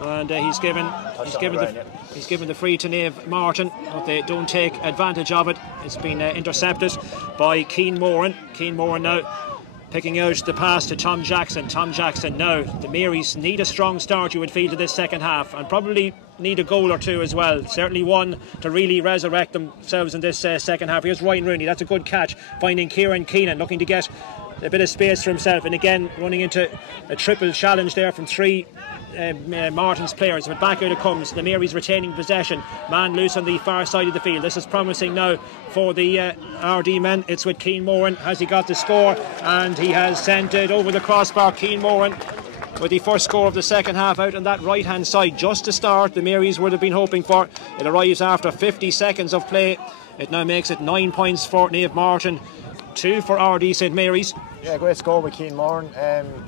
And he's given the free to Naomh Máirtín, but they don't take advantage of it. It's been intercepted by Cian Moran. Cian Moran now picking out the pass to Tom Jackson. Tom Jackson now. The Marys need a strong start, you would feel, to this second half, and probably need a goal or two as well. Certainly one to really resurrect themselves in this second half. Here's Ryan Rooney. That's a good catch, finding Kieran Keenan, looking to get a bit of space for himself, and again running into a triple challenge there from 3 Martin's players, but back out it comes. The Marys retaining possession, man loose on the far side of the field. This is promising now for the RD men. It's with Cian Moran. Has he got the score? And he has sent it over the crossbar. Cian Moran with the first score of the second half out on that right hand side, just to start. The Marys would have been hoping for. It arrives after 50 seconds of play. It now makes it 9 points for Naomh Máirtín, 2 for RD St Mary's. Yeah, great score with Cian Moran.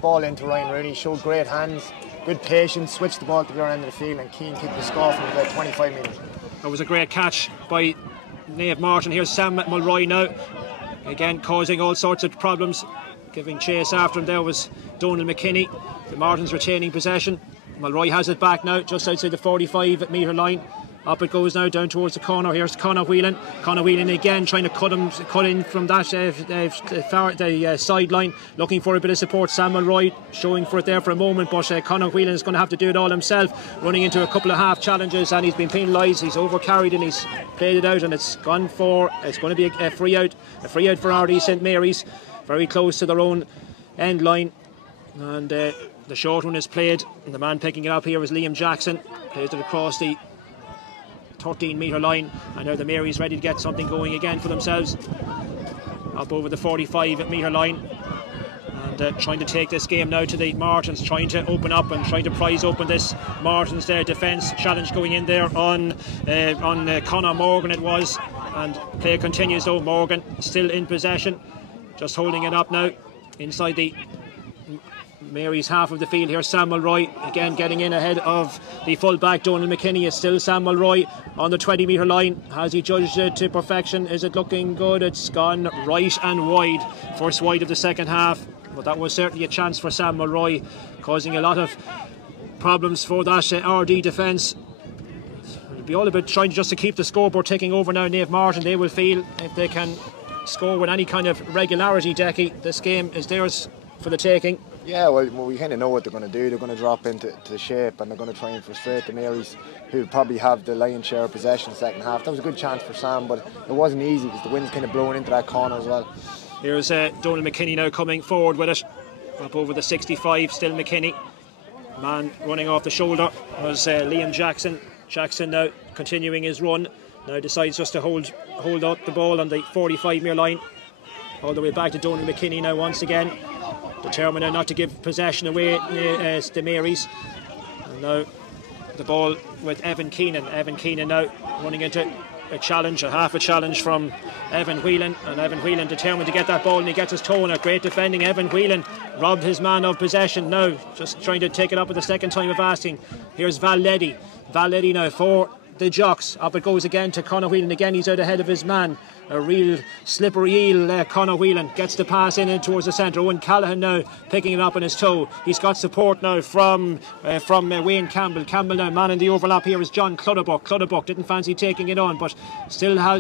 Ball into Ryan Rooney, showed great hands, good patience, switched the ball to the other end of the field, and Cian kicked the score from about 25 metres. That was a great catch by Naomh Máirtín. Here's Sam Mulroy now, again causing all sorts of problems. Giving chase after him there was Donald McKinney. The Martins retaining possession. Mulroy has it back now, just outside the 45 metre line. Up it goes now, down towards the corner. Here's Conor Whelan. Conor Whelan again trying to cut in from that sideline, looking for a bit of support. Sam Mulroy showing for it there for a moment, but Conor Whelan is going to have to do it all himself, running into a couple of half challenges, and he's been penalised. He's overcarried and he's played it out, and it's going to be a free out for RD St Mary's, very close to their own end line. And the short one is played, and the man picking it up here is Liam Jackson. Plays it across the 13 metre line, and now the Marys ready to get something going again for themselves up over the 45 metre line, and trying to take this game now to the Martins, trying to open up and trying to prise open this Martins defence. Challenge going in there on Conor Morgan it was, and play continues though. Morgan still in possession, just holding it up now inside the Mary's half of the field. Here Sam Mulroy again getting in ahead of the full-back Donald McKinney. Is still Sam Mulroy on the 20 metre line. Has he judged it to perfection? Is it looking good? It's gone right and wide. First wide of the second half, but that was certainly a chance for Sam Mulroy, causing a lot of problems for that RD defence. It'll be all about trying just to keep the scoreboard ticking over now. Naomh Máirtín, they will feel if they can score with any kind of regularity, Decky, this game is theirs for the taking. Yeah, well, we kind of know what they're going to do. They're going to drop into shape, and they're going to try and frustrate the Marys, who probably have the lion's share of possession in the second half. That was a good chance for Sam, but it wasn't easy because the wind's kind of blowing into that corner as well. Here's Donald McKinney now coming forward with it, up over the 65, still McKinney. Man running off the shoulder was Liam Jackson. Jackson now continuing his run, now decides just to hold up the ball on the 45 metre line, all the way back to Donald McKinney now once again, determined not to give possession away to the Marys. And now the ball with Evan Keenan. Evan Keenan now running into a challenge, a half a challenge from Evan Whelan, and Evan Whelan determined to get that ball, and he gets his toe on it. Great defending. Evan Whelan robbed his man of possession. Now just trying to take it up at the second time of asking. Here's Valletti now for the Jocks. Up it goes again to Conor Whelan. Again he's out ahead of his man. A real slippery eel, Conor Whelan gets the pass in towards the centre. Owen Callaghan now picking it up on his toe. He's got support now from Wayne Campbell. Campbell now, man in the overlap here is John Clutterbuck. Clutterbuck didn't fancy taking it on, but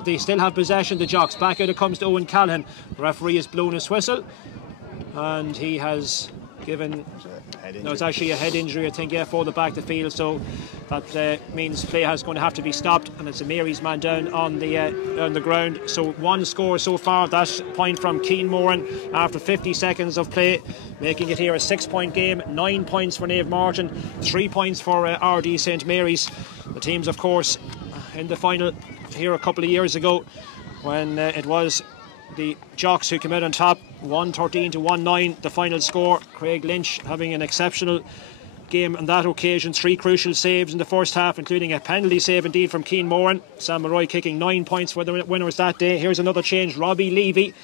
they still have possession, the Jocks. Back out it comes to Owen Callaghan. The referee has blown his whistle, and he has given... No, it's actually a head injury, I think, for the back of the field, so that means play is going to have to be stopped, and it's a Mary's man down on the ground. So one score so far, that point from Keane Moran after 50 seconds of play, making it here a 6-point game. 9 points for Naomh Máirtín, 3 points for RD St Mary's. The teams, of course, in the final here a couple of years ago, when it was the Jocks who came out on top, 113 to 1-9 the final score. Craig Lynch having an exceptional game on that occasion. 3 crucial saves in the first half, including a penalty save indeed from Keane Moran. Sam Mulroy kicking 9 points for the winners that day. Here's another change. Robbie Levy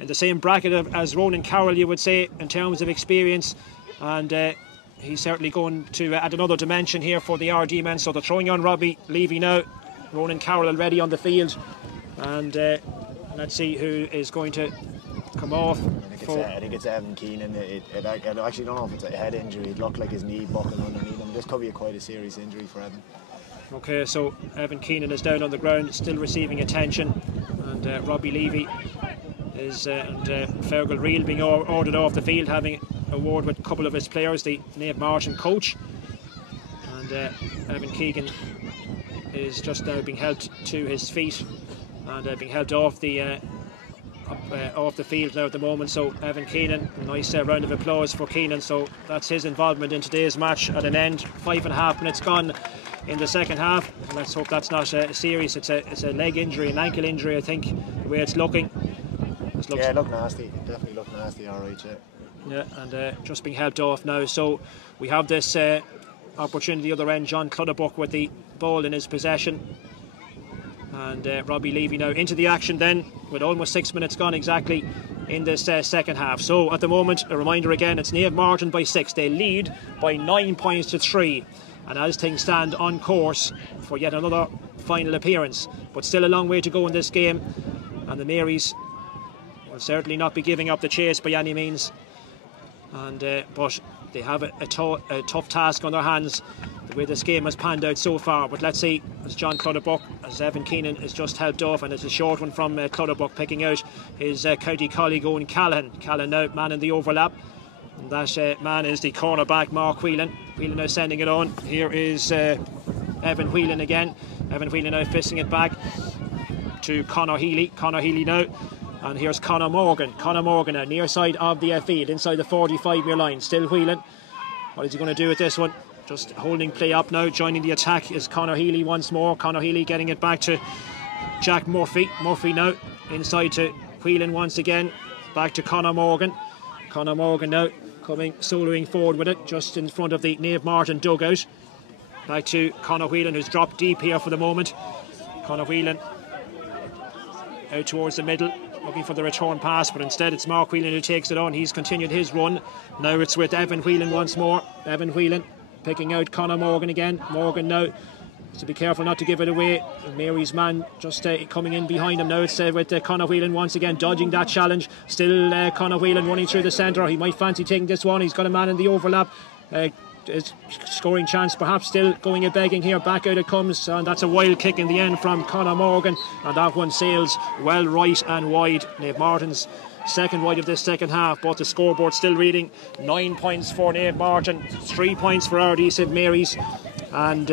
in the same bracket as Ronan Carroll, you would say, in terms of experience, and he's certainly going to add another dimension here for the RD men. So they're throwing on Robbie Levy now. Ronan Carroll already on the field, and let's see who is going to come off. I think it's Evan Keenan. I actually don't know if it's a head injury. It looked like his knee buckling underneath him. This could be quite a serious injury for Evan. Okay, so Evan Keenan is down on the ground, still receiving attention, and Robbie Levy is and Fergal Reel being ordered off the field, having a word with a couple of his players, the Naomh Máirtín coach, and Evan Keegan is just now being helped to his feet and being helped off the field now at the moment. So Evan Keenan, a nice round of applause for Keenan. So that's his involvement in today's match at an end. 5.5 minutes gone in the second half. Let's hope that's not serious. It's a leg injury, an ankle injury, I think, the way it's looking. Yeah, it looked nasty. It definitely looked nasty, alright, yeah. And just being helped off now. So we have this opportunity the other end. John Clutterbuck with the ball in his possession. And Robbie Levy now into the action then, with almost 6 minutes gone exactly in this second half. So at the moment, a reminder again, it's Naomh Máirtín by 6. They lead by 9 points to 3. And as things stand, on course for yet another final appearance. But still a long way to go in this game. And the Marys will certainly not be giving up the chase by any means. And but they have a tough task on their hands, the way this game has panned out so far. But let's see, as John Clutterbuck, as Evan Keenan is just helped off, and it's a short one from Clutterbuck picking out his county colleague Owen Callaghan. Callaghan now, man in the overlap, and that man is the cornerback Mark Whelan. Whelan now sending it on. Here is Evan Whelan again. Evan Whelan now fisting it back to Conor Healy. Conor Healy now. And here's Conor Morgan. Conor Morgan now, near side of the field, inside the 45-metre line. Still Whelan. What is he going to do with this one? Just holding play up now. Joining the attack is Conor Healy once more. Conor Healy getting it back to Jack Murphy. Murphy now, inside to Whelan once again. Back to Conor Morgan. Conor Morgan now coming, soloing forward with it, just in front of the Naomh Máirtín dugout. Back to Conor Whelan, who's dropped deep here for the moment. Conor Whelan out towards the middle, looking for the return pass, but instead it's Mark Whelan who takes it on. He's continued his run. Now it's with Evan Whelan once more. Evan Whelan picking out Conor Morgan again. Morgan now, so be careful not to give it away. Mary's man just coming in behind him now. It's with Conor Whelan once again, dodging that challenge. Still Conor Whelan running through the centre. He might fancy taking this one. He's got a man in the overlap. Scoring chance perhaps still going a begging here. Back out it comes, and that's a wild kick in the end from Conor Morgan, and that one sails well right and wide. Naomh Máirtín's second wide of this second half, but the scoreboard still reading 9 points for Naomh Máirtín, 3 points for RD St Mary's, and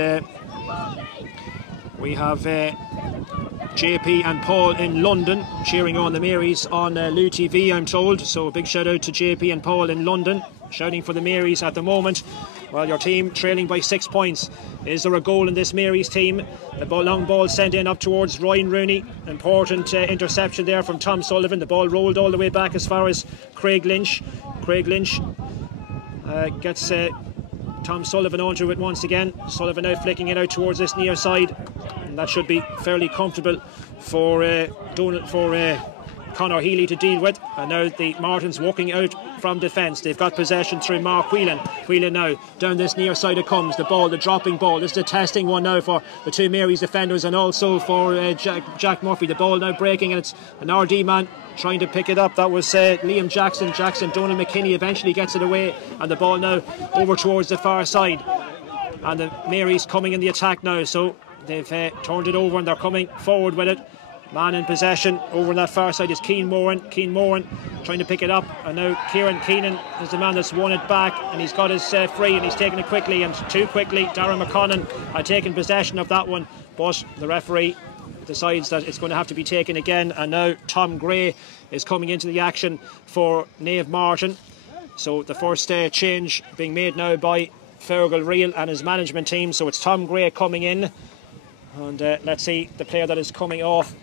we have JP and Paul in London cheering on the Marys on Lou TV, I'm told. So a big shout out to JP and Paul in London, shouting for the Marys at the moment. Well, your team trailing by 6 points. Is there a goal in this Marys team? The long ball sent in up towards Ryan Rooney. Important interception there from Tom Sullivan. The ball rolled all the way back as far as Craig Lynch. Craig Lynch gets Tom Sullivan onto it once again. Sullivan now flicking it out towards this near side. and that should be fairly comfortable for Conor Healy to deal with. And now the Martins walking out from defence. They've got possession through Mark Whelan. Whelan now down this near side it comes. The ball, the dropping ball. This is a testing one now for the two Mary's defenders and also for Jack Murphy. The ball now breaking, and it's an RD man trying to pick it up. That was Liam Jackson. Donald McKinney eventually gets it away, and the ball now over towards the far side. And the Mary's coming in the attack now, so they've turned it over and they're coming forward with it. Man in possession over on that far side is Keane Moran. Keane Moran trying to pick it up, and now Kieran Keenan is the man that's won it back, and he's got his free, and he's taken it quickly, and too quickly. Darren McConnon had taken possession of that one, but the referee decides that it's going to have to be taken again, and now Tom Gray is coming into the action for Naomh Martin. So the first change being made now by Fergal Real and his management team. So it's Tom Gray coming in, and let's see the player that is coming off.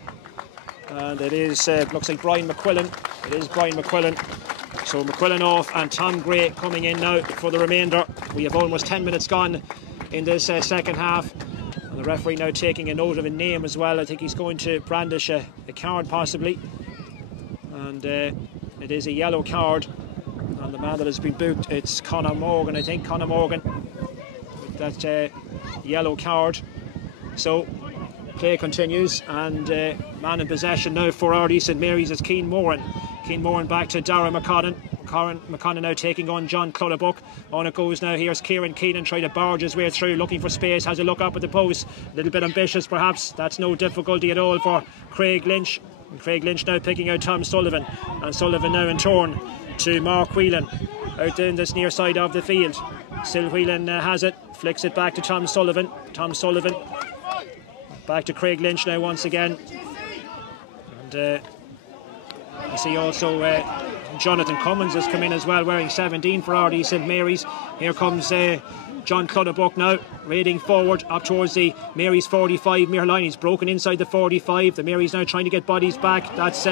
And it is, looks like Brian McQuillan. It is Brian McQuillan. So McQuillan off and Tom Gray coming in now for the remainder. We have almost 10 minutes gone in this second half. And the referee now taking a note of a name as well. I think he's going to brandish a card possibly. And it is a yellow card. And the man that has been booked, it's Conor Morgan, I think. Conor Morgan with that yellow card. So play continues, and man in possession now for RD St Mary's is Keane Moran. Keane Moran back to Darragh McConnon. McConnon now taking on John Clutterbuck. On it goes now. Here's Kieran Keenan trying to barge his way through, looking for space, has a look up at the post. A little bit ambitious perhaps. That's no difficulty at all for Craig Lynch. And Craig Lynch now picking out Tom Sullivan. And Sullivan now in turn to Mark Whelan out in this near side of the field. Still Whelan has it, flicks it back to Tom Sullivan. Tom Sullivan back to Craig Lynch now once again. And I see also Jonathan Cummins has come in as well, wearing 17 for RD St Mary's. Here comes John Clutterbuck now, raiding forward up towards the Mary's 45 metre line. He's broken inside the 45. The Mary's now trying to get bodies back. That's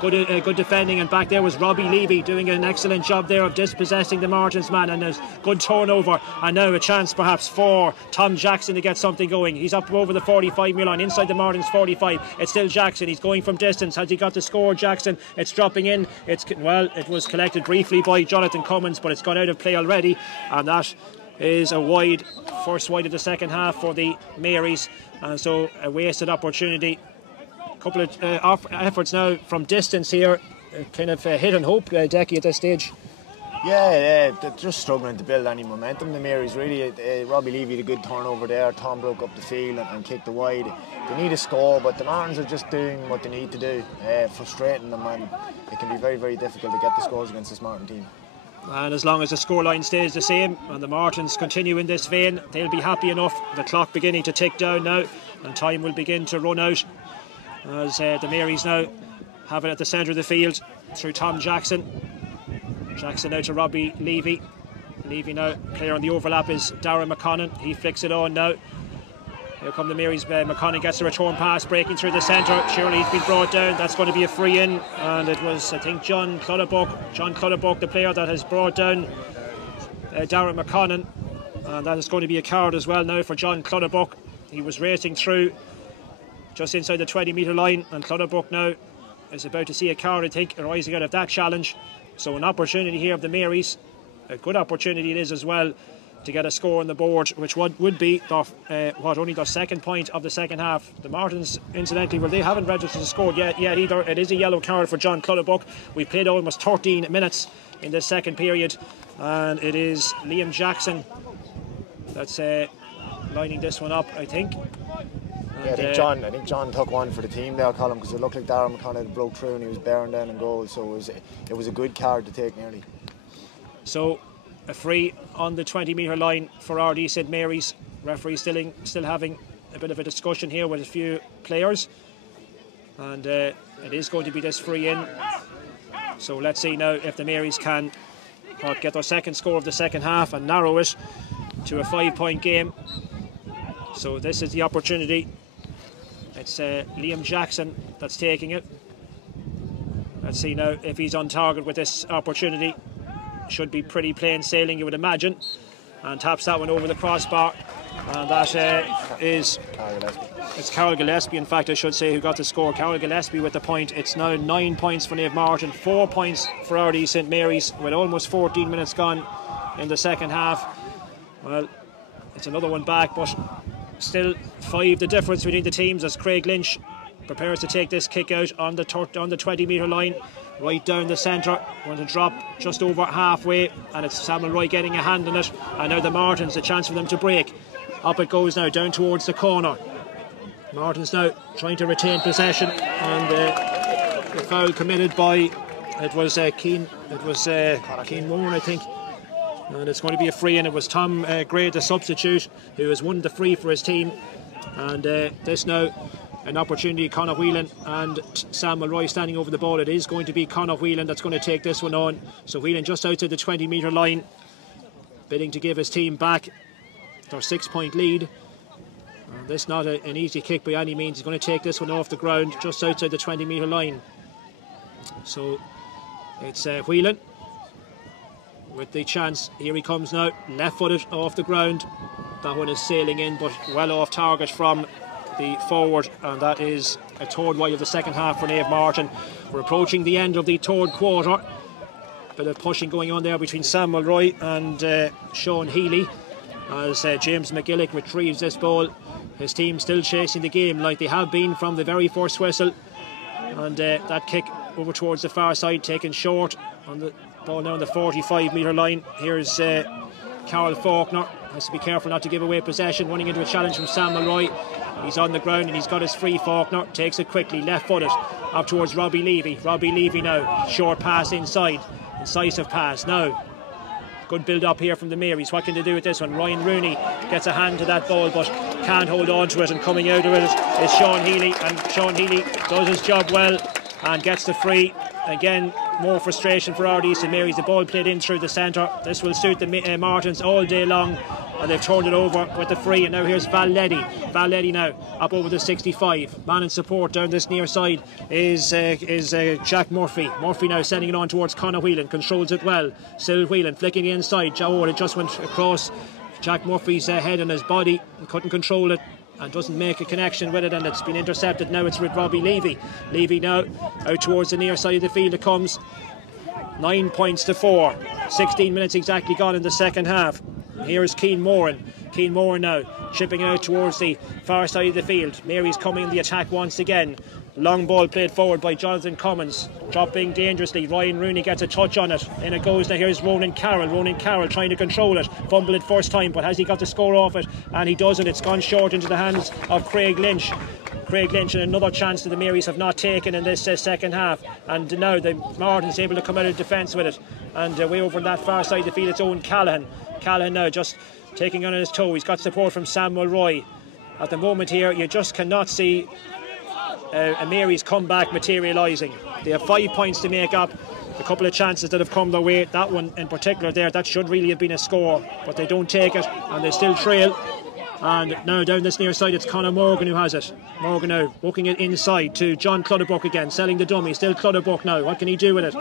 good defending, and back there was Robbie Levy doing an excellent job there of dispossessing the Martins man, and there's good turnover, and now a chance perhaps for Tom Jackson to get something going. He's up over the 45 metre line inside the Martins 45. It's still Jackson. He's going from distance. Has he got the score, Jackson? It's dropping in. It was collected briefly by Jonathan Cummins, but it's gone out of play already, and that is a wide, first wide of the second half for the Marys, and so a wasted opportunity. A couple of efforts now from distance here, kind of hit and hope, Decky, at this stage. Yeah, they're just struggling to build any momentum. The Marys really, Robbie Levy had a good turnover there. Tom broke up the field and kicked the wide. They need a score, but the Martins are just doing what they need to do, frustrating them, and it can be very, very difficult to get the scores against this Martin team. And as long as the scoreline stays the same and the Martins continue in this vein, they'll be happy enough. The clock beginning to tick down now, and time will begin to run out as the Marys now have it at the centre of the field through Tom Jackson. Jackson now to Robbie Levy. Levy now, player on the overlap is Darren McConnon. He flicks it on now. Here come the Marys. McConnon gets a return pass, breaking through the centre. Surely he's been brought down. That's going to be a free in, and it was, I think, John Clutterbuck, the player that has brought down Darren McConnon, and that is going to be a card as well now for John Clutterbuck. He was racing through just inside the 20 metre line, and Clutterbuck now is about to see a card, I think, arising out of that challenge. So an opportunity here of the Marys, a good opportunity it is as well, to get a score on the board, which would be only their second point of the second half. The Martins, incidentally, well, they haven't registered a score yet either. It is a yellow card for John Clutterbuck. We played almost 13 minutes in this second period, and it is Liam Jackson that's lining this one up, I think. And, I think John took one for the team there, Colin, because it looked like Darragh McConnon broke through and he was bearing down in goal, so it was a good card to take nearly. So a free on the 20 metre line for RD St Mary's. Referee still having a bit of a discussion here with a few players, and it is going to be this free in. So let's see now if the Marys can get their second score of the second half and narrow it to a 5-point game. So this is the opportunity. It's Liam Jackson that's taking it. Let's see now if he's on target with this opportunity. Should be pretty plain sailing, you would imagine, and taps that one over the crossbar. And that is it's Carol Gillespie, in fact I should say, who got the score. Carol Gillespie with the point. It's now 9 points for Naomh Máirtín, 4 points for RD St Mary's, with almost 14 minutes gone in the second half. Well, it's another one back, but still 5 the difference between the teams as Craig Lynch prepares to take this kick out on the 20-metre line, right down the centre. Going to drop just over halfway, and it's Samuel Roy getting a hand on it, and now the Martins, a chance for them to break. Up it goes now, down towards the corner. Martins now trying to retain possession, and the foul committed by Keane Moore, I think, and it's going to be a free, and it was Tom Gray, the substitute, who has won the free for his team. And this now an opportunity. Conor Whelan and Samuel Roy standing over the ball. It is going to be Conor Whelan that's going to take this one on. So Whelan just outside the 20-metre line, bidding to give his team back their 6-point lead. This is not an easy kick by any means. He's going to take this one off the ground just outside the 20-metre line. So it's Whelan with the chance. Here he comes now, left-footed off the ground. That one is sailing in, but well off target from the forward, and that is a third wide of the second half for Naomh Máirtín. We're approaching the end of the third quarter. Bit of pushing going on there between Samuel Roy and Sean Healy as James McGillick retrieves this ball. His team still chasing the game like they have been from the very first whistle, and that kick over towards the far side taken short on the ball now on the 45-metre line. Here's Carol Faulkner, has to be careful not to give away possession, running into a challenge from Samuel Roy. He's on the ground and he's got his free. Faulkner takes it quickly, left-footed, up towards Robbie Levy. Robbie Levy now, short pass inside, incisive pass now. Good build up here from the Marys. What can they do with this one? Ryan Rooney gets a hand to that ball but can't hold on to it, and coming out of it is Sean Healy, and Sean Healy does his job well and gets the free. Again, more frustration for RD St Mary's. The ball played in through the centre. This will suit the Martins all day long, and they've turned it over with the free. And now here's Val Leddy. Val Leddy now up over the 65. Man in support down this near side is Jack Murphy. Murphy now sending it on towards Conor Whelan. Controls it well. Still Whelan flicking inside. It just went across Jack Murphy's head and his body. He couldn't control it and doesn't make a connection with it, and it's been intercepted. Now it's with Robbie Levy. Levy now out towards the near side of the field it comes. 9 points to 4. 16 minutes exactly gone in the second half. Here's Keane Moran. Keane Moran now chipping out towards the far side of the field. Mary's coming in the attack once again. Long ball played forward by Jonathan Cummins, dropping dangerously. Ryan Rooney gets a touch on it, and it goes now. Here's Ronan Carroll. Ronan Carroll trying to control it, fumble it first time, but has he got the score off it? And he doesn't. It's gone short into the hands of Craig Lynch. Craig Lynch, and another chance that the Marys have not taken in this second half, and now the Martins able to come out of defence with it, and way over on that far side of the field it's Owen Callahan. Callahan now just taking on his toe. He's got support from Samuel Roy. At the moment here you just cannot see a Mary's comeback materialising. They have 5 points to make up. A couple of chances that have come their way, that one in particular there, that should really have been a score, but they don't take it and they still trail. And now down this near side it's Conor Morgan who has it. Morgan now walking it inside to John Clutterbuck again, selling the dummy. Still Clutterbuck now. What can he do with it?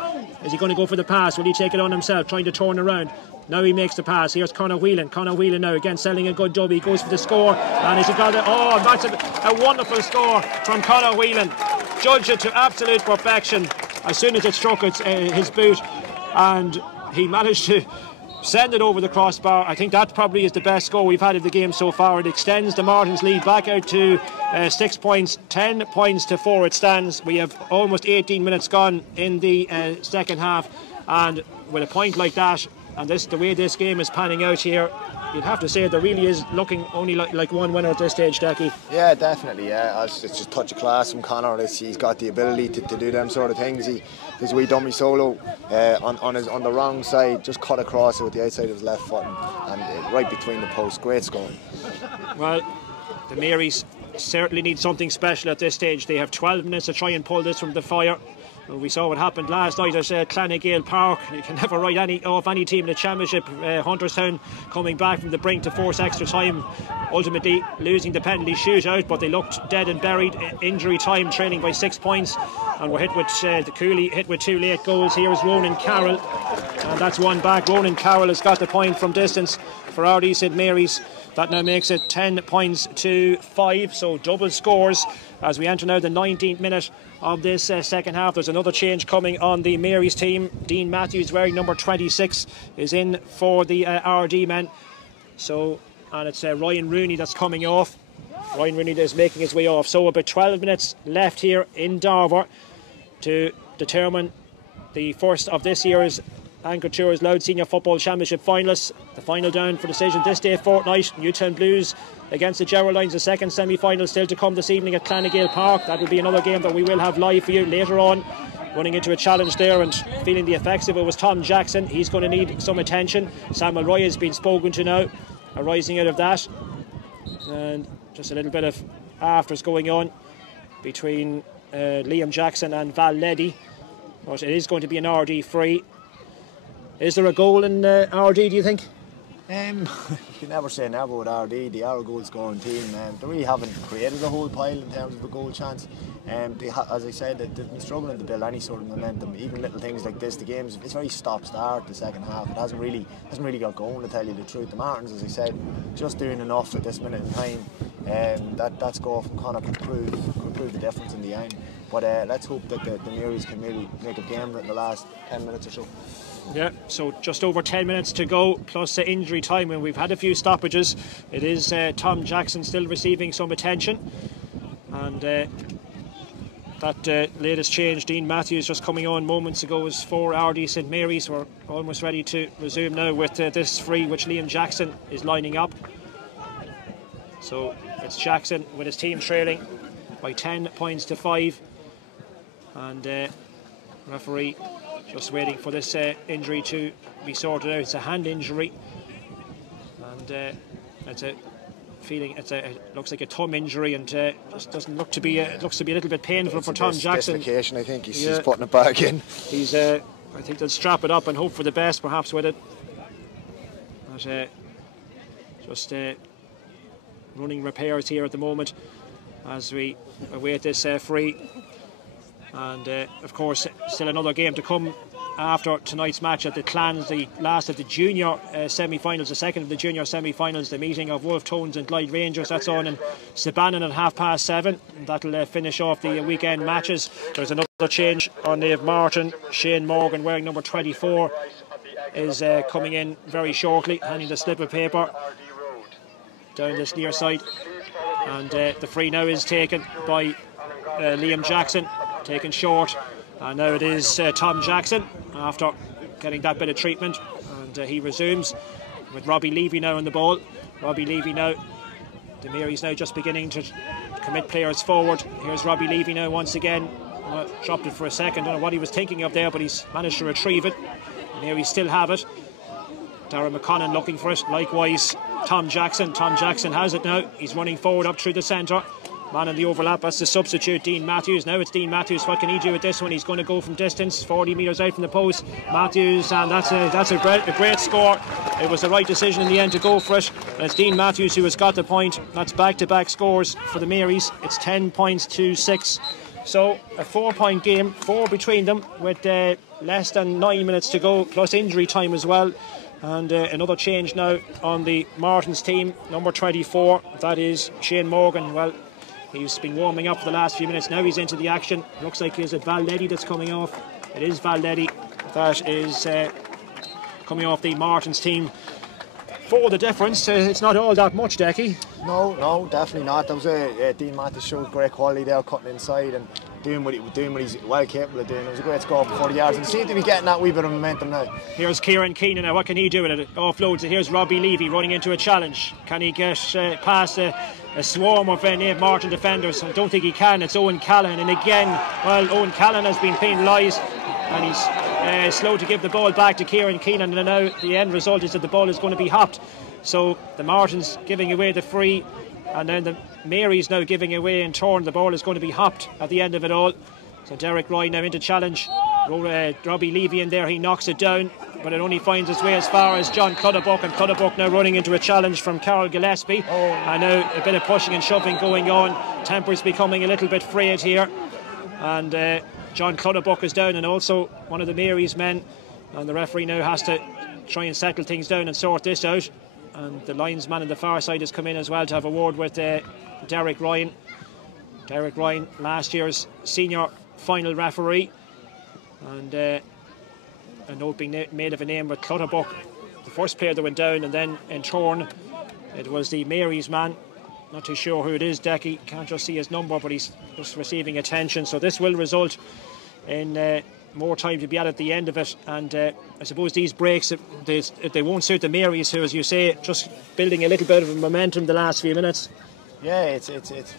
Is he going to go for the pass? Will he take it on himself, trying to turn around? Now he makes the pass. Here's Conor Whelan. Conor Whelan now again selling a good dummy. He goes for the score, and has he got it? Oh, that's a wonderful score from Conor Whelan. Judged it to absolute perfection as soon as it struck his boot, and he managed to send it over the crossbar. I think that probably is the best score we've had of the game so far. It extends the Martins' lead back out to 6 points. 10 points to 4 it stands. We have almost 18 minutes gone in the second half, and with a point like that and the way this game is panning out here, you'd have to say there really is looking only like one winner at this stage, Jackie. Yeah, definitely. Yeah, it's just a touch of class from Conor. He's got the ability to do them sort of things. His wee dummy solo on the wrong side, just cut across it with the outside of his left foot and right between the posts. Great scoring. Well, the Marys certainly need something special at this stage. They have 12 minutes to try and pull this from the fire. We saw what happened last night at Clonagale Park. You can never write off any team in the championship. Hunterstown coming back from the brink to force extra time, ultimately losing the penalty shootout, but they looked dead and buried. Injury time, trailing by 6 points, and we're hit with the Cooley hit with 2 late goals. Here's Ronan Carroll, and that's one back. Ronan Carroll has got the point from distance. for RD St Mary's. That now makes it 10 points to 5, so double scores as we enter now the 19th minute of this second half. There's another change coming on the Mary's team. Dean Matthews, wearing number 26, is in for the RD men. So, and it's Ryan Rooney that's coming off. Ryan Rooney is making his way off. So about 12 minutes left here in Darver to determine the first of this year's Anchor Tours Louth Senior Football Championship finalists. The final down for decision this day fortnight. Newtown Blues against the Geraldines. The second semi-final still to come this evening at Clanagale Park. That will be another game that we will have live for you later on. Running into a challenge there and feeling the effects of it was Tom Jackson. He's going to need some attention. Samuel Roy has been spoken to now, arising out of that. And just a little bit of afters going on between Liam Jackson and Val Leddy. But it is going to be an RD free. Is there a goal in RD, do you think? You can never say never with RD. They are a goal scoring team. They really haven't created a whole pile in terms of a goal chance. As I said, they've been struggling to build any sort of momentum. Even little things like this, the games, it's very stop-start the second half. It hasn't really got going, to tell you the truth. The Martins, as I said, just doing enough at this minute in time. That score from Connacht could prove the difference in the end. But let's hope that the Marys can maybe make a game in the last 10 minutes or so. Yeah, so just over 10 minutes to go, plus injury time, and we've had a few stoppages. It is Tom Jackson still receiving some attention, and that latest change, Dean Matthews, just coming on moments ago, is for RD St Mary's. We're almost ready to resume now with this free, which Liam Jackson is lining up. So it's Jackson with his team trailing by 10 points to 5, and referee just waiting for this injury to be sorted out. It's a hand injury, and it's a feeling. It looks like a thumb injury, and just doesn't look to be. It looks to be a little bit painful for Tom Jackson. Dislocation, I think he's putting it back in. He's. I think they'll strap it up and hope for the best, perhaps with it. But just running repairs here at the moment as we await this free. And of course, still another game to come after tonight's match at the Clans, the last of the junior semi-finals, the second of the junior semi-finals, the meeting of Wolf Tones and Glyde Rangers. That's on in Sabannon at 7:30. That'll finish off the weekend matches. There's another change on Naomh Martin. Shane Morgan, wearing number 24, is coming in very shortly, handing the slip of paper down this near side. And the free now is taken by Liam Jackson, taken short, and now it is Tom Jackson after getting that bit of treatment, and he resumes with Robbie Levy now on the ball. Robbie Levy now, the Mary's now just beginning to commit players forward. Here's Robbie Levy now once again. Dropped it for a second, don't know what he was thinking of there, but he's managed to retrieve it. Mary's still have it. Darren McConnon looking for it, likewise Tom Jackson. Tom Jackson has it now, he's running forward up through the centre. Man in the overlap, that's the substitute, Dean Matthews. Now it's Dean Matthews. What can he do with this one? He's going to go from distance, 40 metres out from the post. Matthews, and that's a great score. It was the right decision in the end to go for it. And it's Dean Matthews who has got the point. That's back-to-back scores for the Marys. It's 10 points to 6. So a 4-point game, 4 between them, with less than 9 minutes to go, plus injury time as well. And another change now on the Martins team, number 24. That is Shane Morgan. Well, he's been warming up for the last few minutes. Now he's into the action. Looks like it's Val Leddy that's coming off. It is Val Leddy that is coming off the Martins team. For the difference, it's not all that much, Decky. No, definitely not. That was Dean Matthews showed great quality there, cutting inside and doing what he's well capable of doing. It was a great score for 40 yards, and seems to be getting that wee bit of momentum now. Here's Kieran Keenan now. What can he do with it? Offloads it. Here's Robbie Levy running into a challenge. Can he get past a swarm of Naomh Martin defenders? I don't think he can. It's Owen Callan, and again, well, Owen Callan has been penalised, and he's slow to give the ball back to Kieran Keenan, and now the end result is that the ball is going to be hopped. So the Martins giving away the free, and then the Marys now giving away in turn. The ball is going to be hopped at the end of it all. So Derek Roy now into challenge. Robbie Levy in there, he knocks it down, but it only finds its way as far as John Clutterbuck, and Clutterbuck now running into a challenge from Carol Gillespie. And now a bit of pushing and shoving going on. Temper's becoming a little bit frayed here, and John Clutterbuck is down, and also one of the Marys men, and the referee now has to try and settle things down and sort this out. and the linesman on the far side has come in as well to have a word with Derek Ryan. Derek Ryan, last year's senior final referee, and a note being made of a name with Clutterbuck, the first player that went down, and then in Thorn it was the Mary's man. Not too sure who it is, Decky, can't just see his number, but he's just receiving attention. So this will result in more time to be added at the end of it, and I suppose these breaks, if they won't suit the Marys, who, as you say, just building a little bit of momentum the last few minutes. Yeah, it's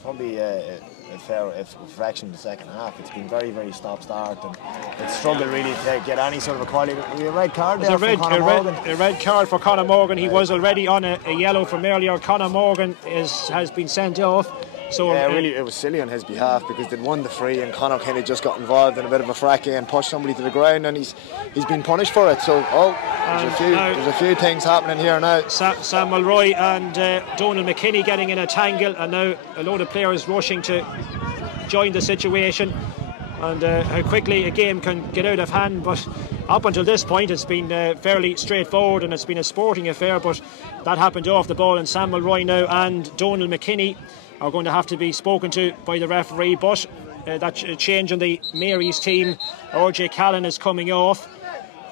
probably a fair fraction of the second half. It's been very, very stop-start, and it's struggled really to get any sort of a quality. A red card there for Conor Morgan. A red card for Conor Morgan. He was already on a yellow from earlier. Conor Morgan has been sent off. So yeah, really, it was silly on his behalf because they'd won the free, and Conor kind of just got involved in a bit of a fracas and pushed somebody to the ground, and he's been punished for it. So there's a few things happening here now. Sam Mulroy and Donald McKinney getting in a tangle, and now a load of players rushing to join the situation, and how quickly a game can get out of hand. But up until this point it's been fairly straightforward, and it's been a sporting affair, but that happened off the ball, and Sam Mulroy now and Donald McKinney are going to have to be spoken to by the referee. But that change on the Mary's team, RJ Callan is coming off,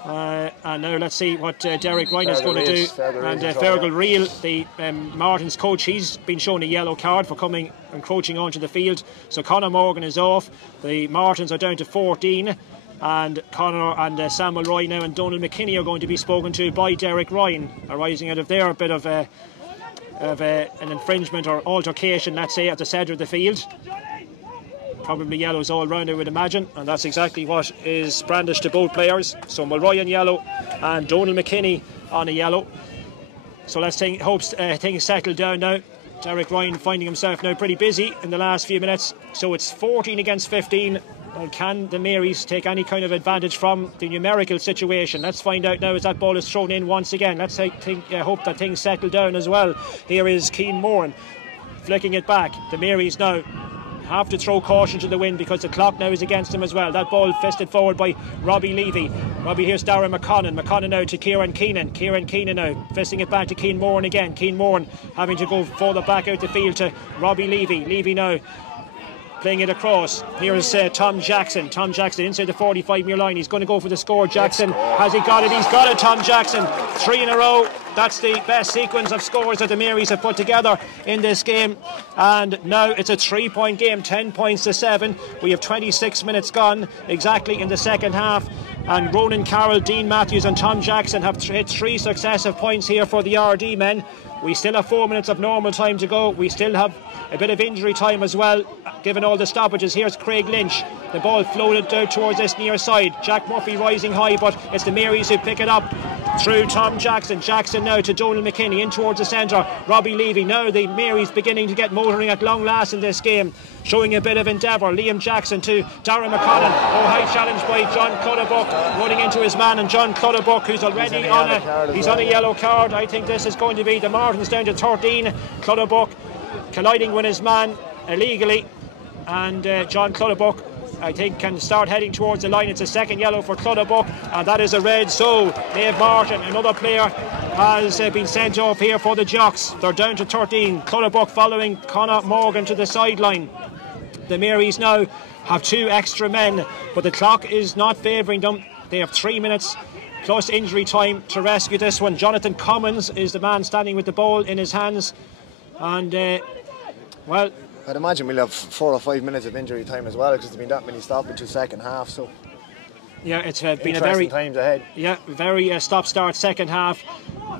and now let's see what Derek Ryan is going to do. And Fergal Reel, the Martins coach, he's been shown a yellow card for coming encroaching onto the field. So Conor Morgan is off. The Martins are down to 14, and Conor and Sam Mulroy now and Donald McKinney are going to be spoken to by Derek Ryan, arising out of their bit of an infringement or altercation, let's say, at the centre of the field. Probably yellows all round, I would imagine, and that's exactly what is brandished to both players. So Mulroy on yellow and Donald McKinney on a yellow. So let's hope things settle down now. Derek Ryan finding himself now pretty busy in the last few minutes. So it's 14 against 15. Well, can the Marys take any kind of advantage from the numerical situation? Let's find out now as that ball is thrown in once again. Let's hope that things settle down as well. Here is Cian Moran flicking it back. The Marys now have to throw caution to the wind because the clock now is against them as well. That ball fisted forward by Robbie Levy. Here's Darragh McConnon. McConnon now to Kieran Keenan. Kieran Keenan now fisting it back to Cian Moran again. Cian Moran having to go further back out the field to Robbie Levy. Levy now playing it across. Here is Tom Jackson. Tom Jackson inside the 45-metre line. He's going to go for the score. Jackson, has he got it? He's got it, Tom Jackson. 3 in a row. That's the best sequence of scores that the Marys have put together in this game. And now it's a 3-point game, 10 points to 7. We have 26 minutes gone exactly in the second half. And Ronan Carroll, Dean Matthews and Tom Jackson have hit 3 successive points here for the RD men. We still have 4 minutes of normal time to go. We still have a bit of injury time as well, given all the stoppages. Here's Craig Lynch. The ball floated out towards this near side. Jack Murphy rising high, but it's the Marys who pick it up through Tom Jackson. Jackson now to Donald McKinney in towards the centre. Robbie Levy. Now the Marys beginning to get motoring at long last in this game, showing a bit of endeavour. Liam Jackson to Darragh McConnon. High challenge by John Clutterbuck, running into his man, and John Clutterbuck, who's already on a yellow card. I think this is going to be the Martins down to 13. Clutterbuck colliding with his man illegally, and John Clutterbuck, I think, can start heading towards the line. It's a second yellow for Clutterbuck, and that is a red. So Dave Martin, another player, has been sent off here for the Jocks. They're down to 13. Clutterbuck following Conor Morgan to the sideline. The Marys now have 2 extra men, but the clock is not favouring them. They have 3 minutes plus injury time to rescue this one. Jonathan Cummins is the man standing with the ball in his hands, and well, I'd imagine we'll have 4 or 5 minutes of injury time as well, because there's been that many stoppages second half. So yeah, it's been a very times ahead. Yeah, very stop-start second half.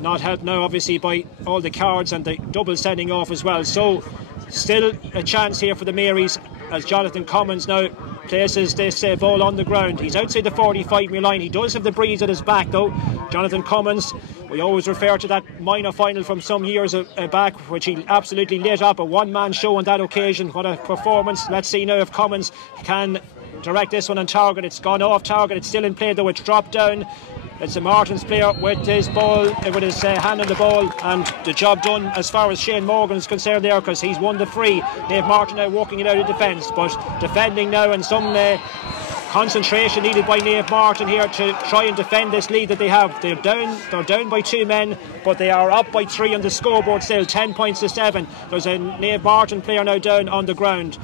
Not helped now, obviously, by all the cards and the double sending off as well. So still a chance here for the Marys as Jonathan Cummins now places this ball on the ground. He's outside the 45-metre line. He does have the breeze at his back though. Jonathan Cummins, we always refer to that minor final from some years back, which he absolutely lit up. A one-man show on that occasion. What a performance. Let's see now if Cummins can direct this one on target. It's gone off target. It's still in play though. It's dropped down. It's a Martins player with his ball, with his hand on the ball, and the job done as far as Shane Morgan is concerned there, because he's won the free. Dave Martin now walking it out of defence, but defending now, and some concentration needed by Naomh Máirtín here to try and defend this lead that they have. They're down by 2 men, but they are up by 3 on the scoreboard still, 10 points to 7. There's a Naomh Máirtín player now down on the ground,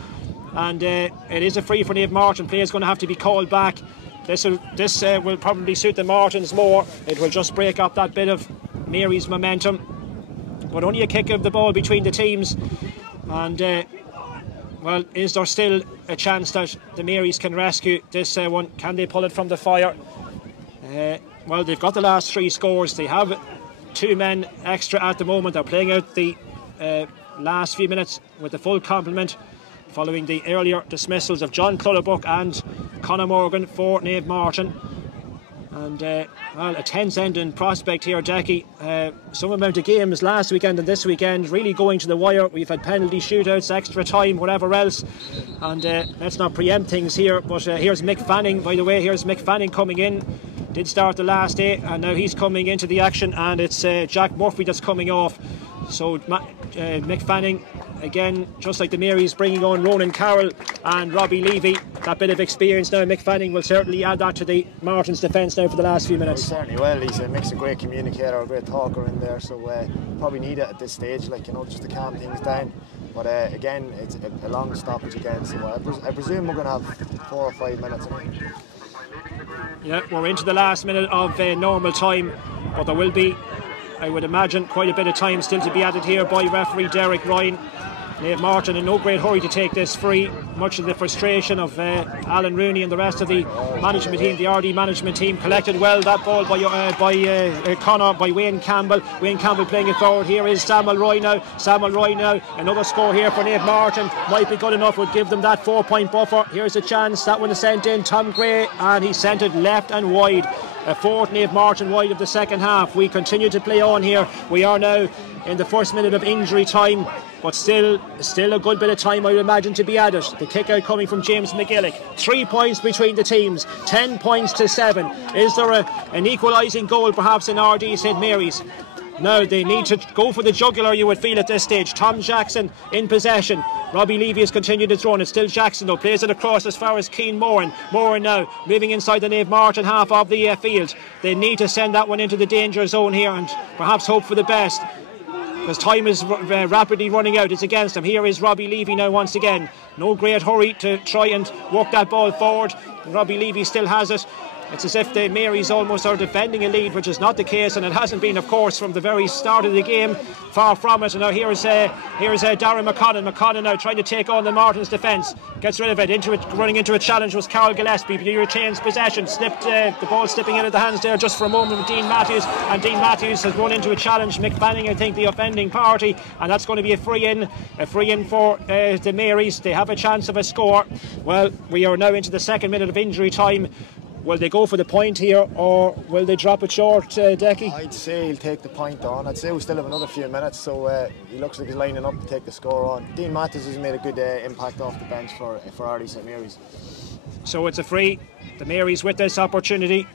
and it is a free for Naomh Máirtín. Player's going to have to be called back. This will probably suit the Martins more. It will just break up that bit of Mary's momentum, but only a kick of the ball between the teams. And well, is there still a chance that the Marys can rescue this one? Can they pull it from the fire? Well, they've got the last 3 scores. They have 2 men extra at the moment. They're playing out the last few minutes with the full complement, following the earlier dismissals of John Clutterbuck and Conor Morgan for Naomh Máirtín. And well, a tense ending prospect here, Jackie. Some amount of games last weekend and this weekend really going to the wire. We've had penalty shootouts, extra time, whatever else. And let's not preempt things here, but here's Mick Fanning, by the way. Here's Mick Fanning coming in. Did start the last day, and now he's coming into the action, and it's Jack Murphy that's coming off. So Mick Fanning, again, just like the Marys, bringing on Ronan Carroll and Robbie Levy. That bit of experience now, Mick Fanning will certainly add that to the Martins' defence now for the last few minutes. He certainly will. Mick's a great communicator, a great talker in there, so probably need it at this stage, like, you know, just to calm things down. But again, it's a long stoppage again, so I presume we're going to have 4 or 5 minutes. Yeah, we're into the last minute of normal time, but there will be, I would imagine, quite a bit of time still to be added here by referee Derek Ryan. Naomh Máirtín in no great hurry to take this free, much of the frustration of Alan Rooney and the rest of the management team, the RD management team. Collected well that ball by Wayne Campbell. Wayne Campbell playing it forward. Here is Samuel Roy now. Another score here for Naomh Máirtín. Might be good enough, would give them that 4-point buffer. Here's a chance. That one is sent in. Tom Gray, and he sent it left and wide. A 4th Naomh Máirtín wide of the second half. We continue to play on here. We are now in the first minute of injury time, but still a good bit of time, I would imagine, to be added. The kick out coming from James McGillick. 3 points between the teams, 10 points to 7. Is there an equalising goal perhaps in RD St Mary's? No, they need to go for the jugular, you would feel, at this stage. Tom Jackson in possession. Robbie Levy has continued his run. It's still Jackson though. Plays it across as far as Keane Moran. Moran now moving inside the Naomh Máirtín half of the field. They need to send that one into the danger zone here and perhaps hope for the best, because time is rapidly running out. It's against him. Here is Robbie Levy now once again. No great hurry to try and walk that ball forward. Robbie Levy still has it. It's as if the Marys almost are defending a lead, which is not the case, and it hasn't been, of course, from the very start of the game. Far from it. And now here is Darren McConnon. McConnon now trying to take on the Martins' defence. Gets rid of it. Running into a challenge was Carol Gillespie, but he retains possession. The ball slipping out of the hands there just for a moment with Dean Matthews, and Dean Matthews has run into a challenge. Mick Fanning, I think, the offending party, and that's going to be a free in for the Marys. They have a chance of a score. Well, we are now into the second minute of injury time. Will they go for the point here, or will they drop it short, Decky? I'd say he'll take the point on. I'd say we still have another few minutes, so he looks like he's lining up to take the score on. Dean Matthews has made a good impact off the bench for RD St Mary's. So it's a free. The Marys with this opportunity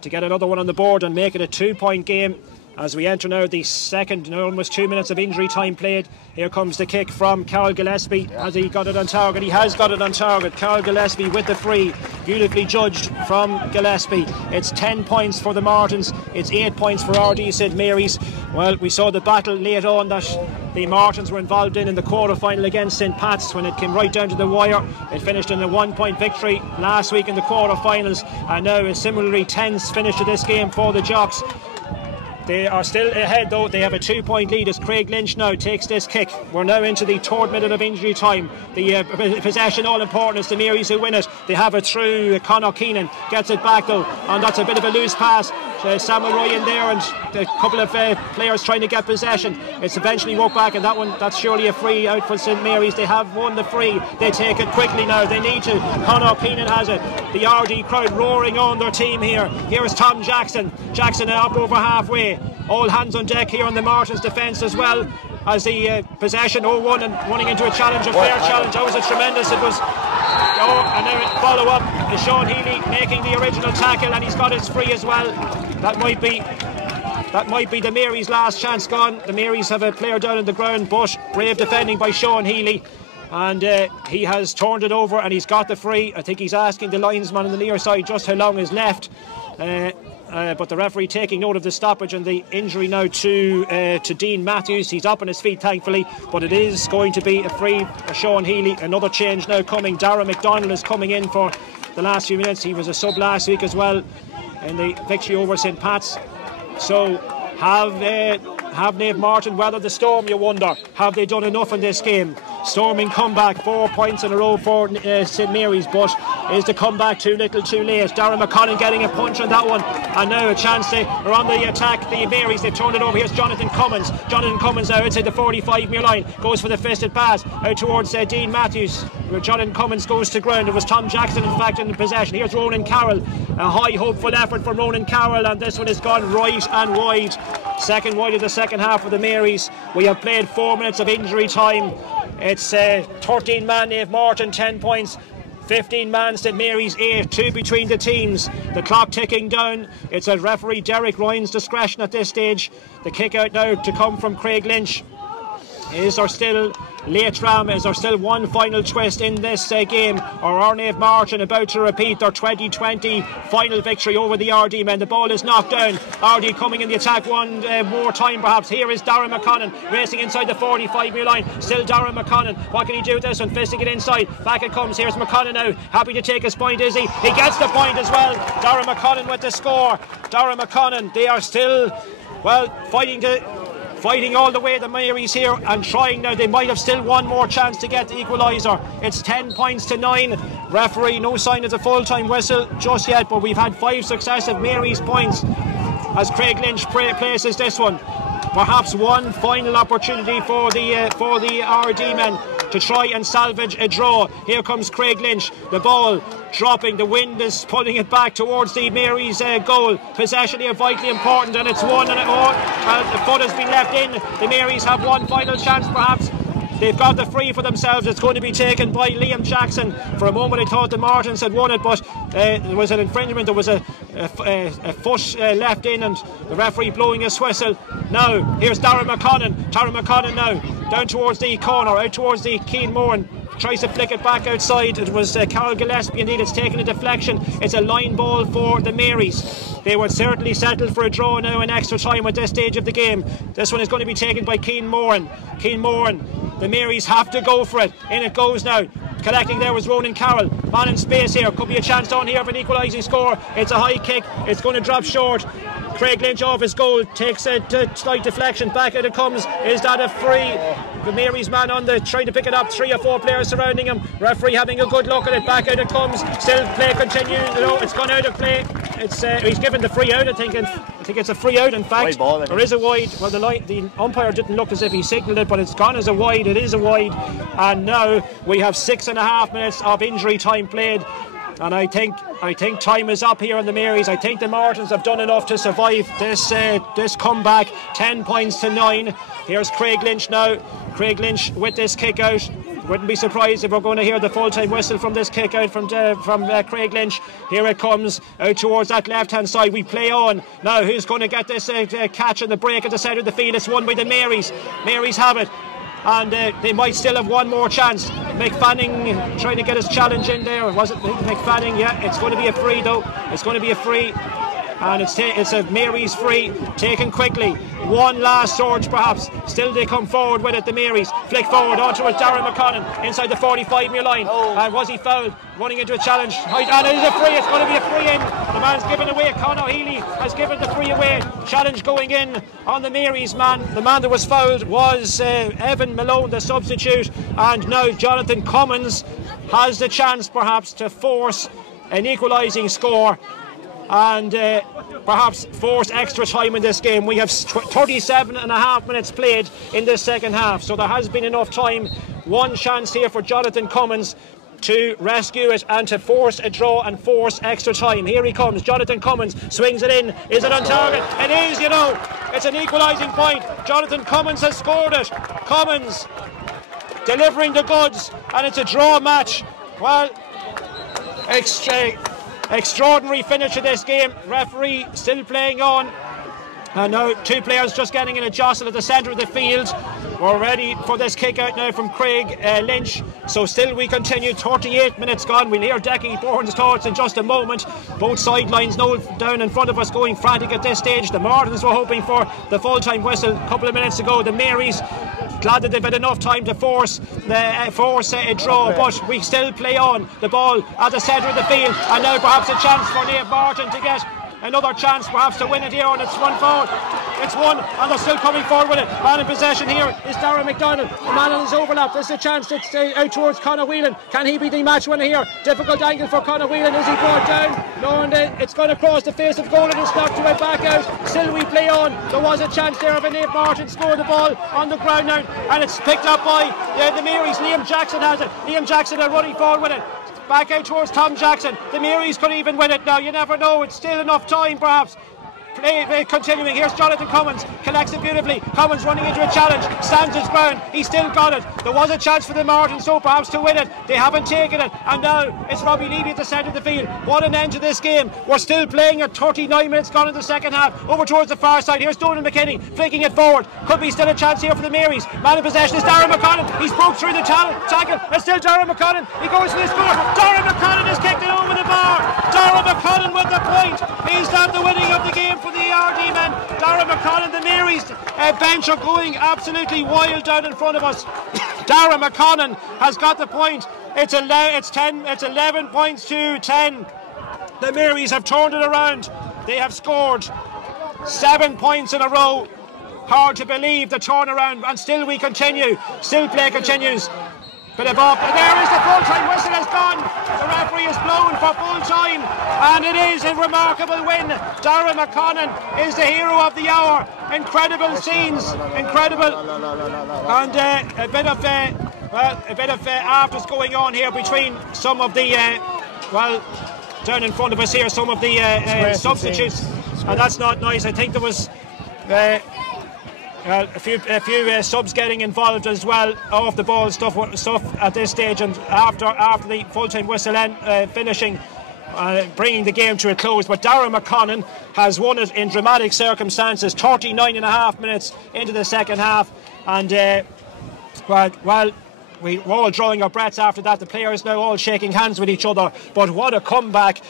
to get another one on the board and make it a 2-point game. As we enter now the second, almost 2 minutes of injury time played. Here comes the kick from Carol Gillespie. Has he got it on target? He has got it on target. Carol Gillespie with the free. Beautifully judged from Gillespie. It's 10 points for the Martins. It's 8 points for RD St Mary's. Well, we saw the battle late on that the Martins were involved in the quarter-final against St Pat's when it came right down to the wire. It finished in a 1-point victory last week in the quarter-finals, and now a similarly tense finish to this game for the Jocks. They are still ahead though. They have a 2-point lead as Craig Lynch now takes this kick. We're now into the 3rd minute of injury time. The possession all important. It's the Marys who win it. They have it through. Conor Keenan gets it back though, and that's a bit of a loose pass. Samuel Roy in there and a couple of players trying to get possession. It's eventually walked back, and that's surely a free out for St Mary's. They have won the free. They take it quickly now. They need to. Conor Keenan has it. The RD crowd roaring on their team here. Here is Tom Jackson. Jackson up over halfway. All hands on deck here on the Martins' defence as well as the possession 0-1 and running into a challenge, a fair challenge. That was a tremendous. It was. And now follow up is Sean Healy making the original tackle, and he's got his free as well. That might be the Marys' last chance gone. The Marys have a player down on the ground, but brave defending by Sean Healy. and he has turned it over and he's got the free. I think he's asking the linesman on the near side just how long is left. But the referee taking note of the stoppage and the injury now to Dean Matthews. He's up on his feet, thankfully, but it is going to be a free for Sean Healy. Another change now coming. Darragh McDonald is coming in for the last few minutes. He was a sub last week as well in the victory over St. Pat's. So have Naomh Máirtín weathered the storm, you wonder? Have they done enough in this game? Storming comeback, 4 points in a row for St Mary's, but is the comeback too little too late? Darragh McConnell getting a punch on that one, and now a chance they are on the attack. The Marys, they've turned it over. Here's Jonathan Cummins. Jonathan Cummins now outside the 45-metre line, goes for the fisted pass out towards Dean Matthews. Jonathan Cummins goes to ground. It was Tom Jackson in fact in possession. Here's Ronan Carroll, a high hopeful effort from Ronan Carroll, and this one has gone right and wide. Second wide of the second half of the Marys. We have played 4 minutes of injury time. It's 13 man Naomh Máirtín, 10 points. 15 man St Mary's 8, 2 between the teams. The clock ticking down. It's at referee Derek Ryan's discretion at this stage. The kick out now to come from Craig Lynch. Is there still late drama? Is there still one final twist in this game? Or are Naomh Máirtín about to repeat their 2020 final victory over the RD men? The ball is knocked down. RD coming in the attack one more time perhaps. Here is Darragh McConnell racing inside the 45-metre line. Still Darragh McConnell. What can he do with this one? Fisting it inside. Back it comes. Here's McConnell now. Happy to take his point, is he? He gets the point as well. Darragh McConnell with the score. Darragh McConnell, they are still, well, fighting all the way, the Marys here, and trying now. They might have still one more chance to get the equaliser. It's 10 points to 9. Referee, no sign of the full-time whistle just yet, but we've had 5 successive Marys points as Craig Lynch places this one. Perhaps one final opportunity for the RD men to try and salvage a draw. Here comes Craig Lynch. The ball dropping. The wind is pulling it back towards the Marys goal. Possession here vitally important, and it's one, and the foot has been left in. The Marys have one final chance perhaps. They've got the free for themselves. It's going to be taken by Liam Jackson. For a moment I thought the Martins had won it, but there was an infringement. There was a foot left in, and the referee blowing his whistle. Now here's Darragh McConnell. Darragh McConnell now down towards the corner, out towards the Cian Moran. Tries to flick it back outside. It was Carol Gillespie indeed. It's taken a deflection. It's a line ball for the Marys. They would certainly settle for a draw now in extra time at this stage of the game. This one is going to be taken by Cian Moran. Cian Moran. The Marys have to go for it. In it goes now. Collecting there was Ronan Carroll. Man in space here. Could be a chance down here of an equalising score. It's a high kick. It's going to drop short. Craig Lynch off his goal. Takes a slight deflection. Back out it comes. Is that a free? The Marys man on the trying to pick it up. 3 or 4 players surrounding him. Referee having a good look at it. Back out it comes. Still play continuing. No, it's gone out of play. It's he's given the free out. I think it's a free out. In fact, there is a wide. Well, the umpire didn't look as if he signalled it, but it's gone as a wide. It is a wide, and now we have 6.5 minutes of injury time played. And I think time is up here on the Marys. I think the Martins have done enough to survive this comeback. 10 points to 9. Here's Craig Lynch now. Craig Lynch with this kick out. Wouldn't be surprised if we're going to hear the full-time whistle from this kick out from Craig Lynch. Here it comes out towards that left-hand side. We play on. Now who's going to get this catch in the break at the centre of the field? It's won by the Marys. Marys have it. And they might still have one more chance. McFanning trying to get his challenge in there. Was it McFanning? Yeah, it's going to be a free though. It's going to be a free. And it's a Marys free, taken quickly. One last surge perhaps. Still they come forward with it, the Marys. Flick forward onto it, Darragh McConnell inside the 45-metre line. And was he fouled? Running into a challenge. And it is a free. It's going to be a free in. The man's given away. Conor Healy has given the free away. Challenge going in on the Marys man. The man that was fouled was Evan Malone, the substitute. And now Jonathan Cummins has the chance perhaps to force an equalising score and perhaps force extra time in this game. We have 37.5 minutes played in this second half, so there has been enough time. One chance here for Jonathan Cummins to rescue it and to force a draw and force extra time. Here he comes, Jonathan Cummins swings it in. Is it on target? It is, you know. It's an equalising point. Jonathan Cummins has scored it. Cummins delivering the goods, and it's a draw match. Well, extraordinary finish of this game. Referee still playing on. And now 2 players just getting in a jostle at the centre of the field. We're ready for this kick out now from Craig Lynch. So still we continue, 38 minutes gone. We'll hear Decky Bourne's thoughts in just a moment. Both sidelines now down in front of us going frantic at this stage. The Martins were hoping for the full-time whistle a couple of minutes ago. The Marys glad that they've had enough time to force a draw, but we still play on. The ball at the centre of the field, and now perhaps a chance for Niamh Martin to get another chance perhaps to win it here, and it's one forward. It's one, and they're still coming forward with it. Man in possession here is Darragh MacDonald. The man on his overlap. There's a chance to stay out towards Conor Whelan. Can he be the match winner here? Difficult angle for Conor Whelan. Is he brought down? No, and it's going across the face of goal, and it's knocked away back out. Still we play on. There was a chance there of a Niamh Martin scored the ball on the ground now, and it's picked up by the Marys. Liam Jackson has it. Liam Jackson are running forward with it. Back out towards Tom Jackson. The Marys could even win it now. You never know. It's still enough time perhaps. Play continuing. Here's Jonathan Cummins, collects it beautifully. Cummins running into a challenge, stands his ground. He still got it. There was a chance for the Martins, so perhaps to win it. They haven't taken it, and now it's Robbie Levy at the centre of the field. What an end to this game. We're still playing at 39 minutes gone in the second half. Over towards the far side. Here's Donald McKinney flicking it forward. Could be still a chance here for the Marys. Man in possession is Darragh McConnell. He's broke through the tackle. It's still Darragh McConnell. He goes for the score. Darragh McConnell has kicked it over the bar. Darragh McConnell with the point. He's done the winning of the game for the ARD men. Darragh McConnell, the Marys bench are going absolutely wild down in front of us. Darragh McConnell has got the point. It's 11 points to 10. The Marys have turned it around. They have scored 7 points in a row. Hard to believe the turnaround, and still we continue. Still play continues. Bit of up, and there is the full-time whistle has gone. The referee is blown for full-time, and it is a remarkable win. Darragh McConnell is the hero of the hour. Incredible scenes, incredible, and a bit of afters going on here between some of the down in front of us here, some of the substitutes, and that's not nice. I think there was a few subs getting involved as well, off the ball stuff at this stage, and after the full-time whistle finishing, bringing the game to a close. But Darragh McConnell has won it in dramatic circumstances. 39.5 minutes into the second half, and we were all drawing our breaths after that. The players now all shaking hands with each other. But what a comeback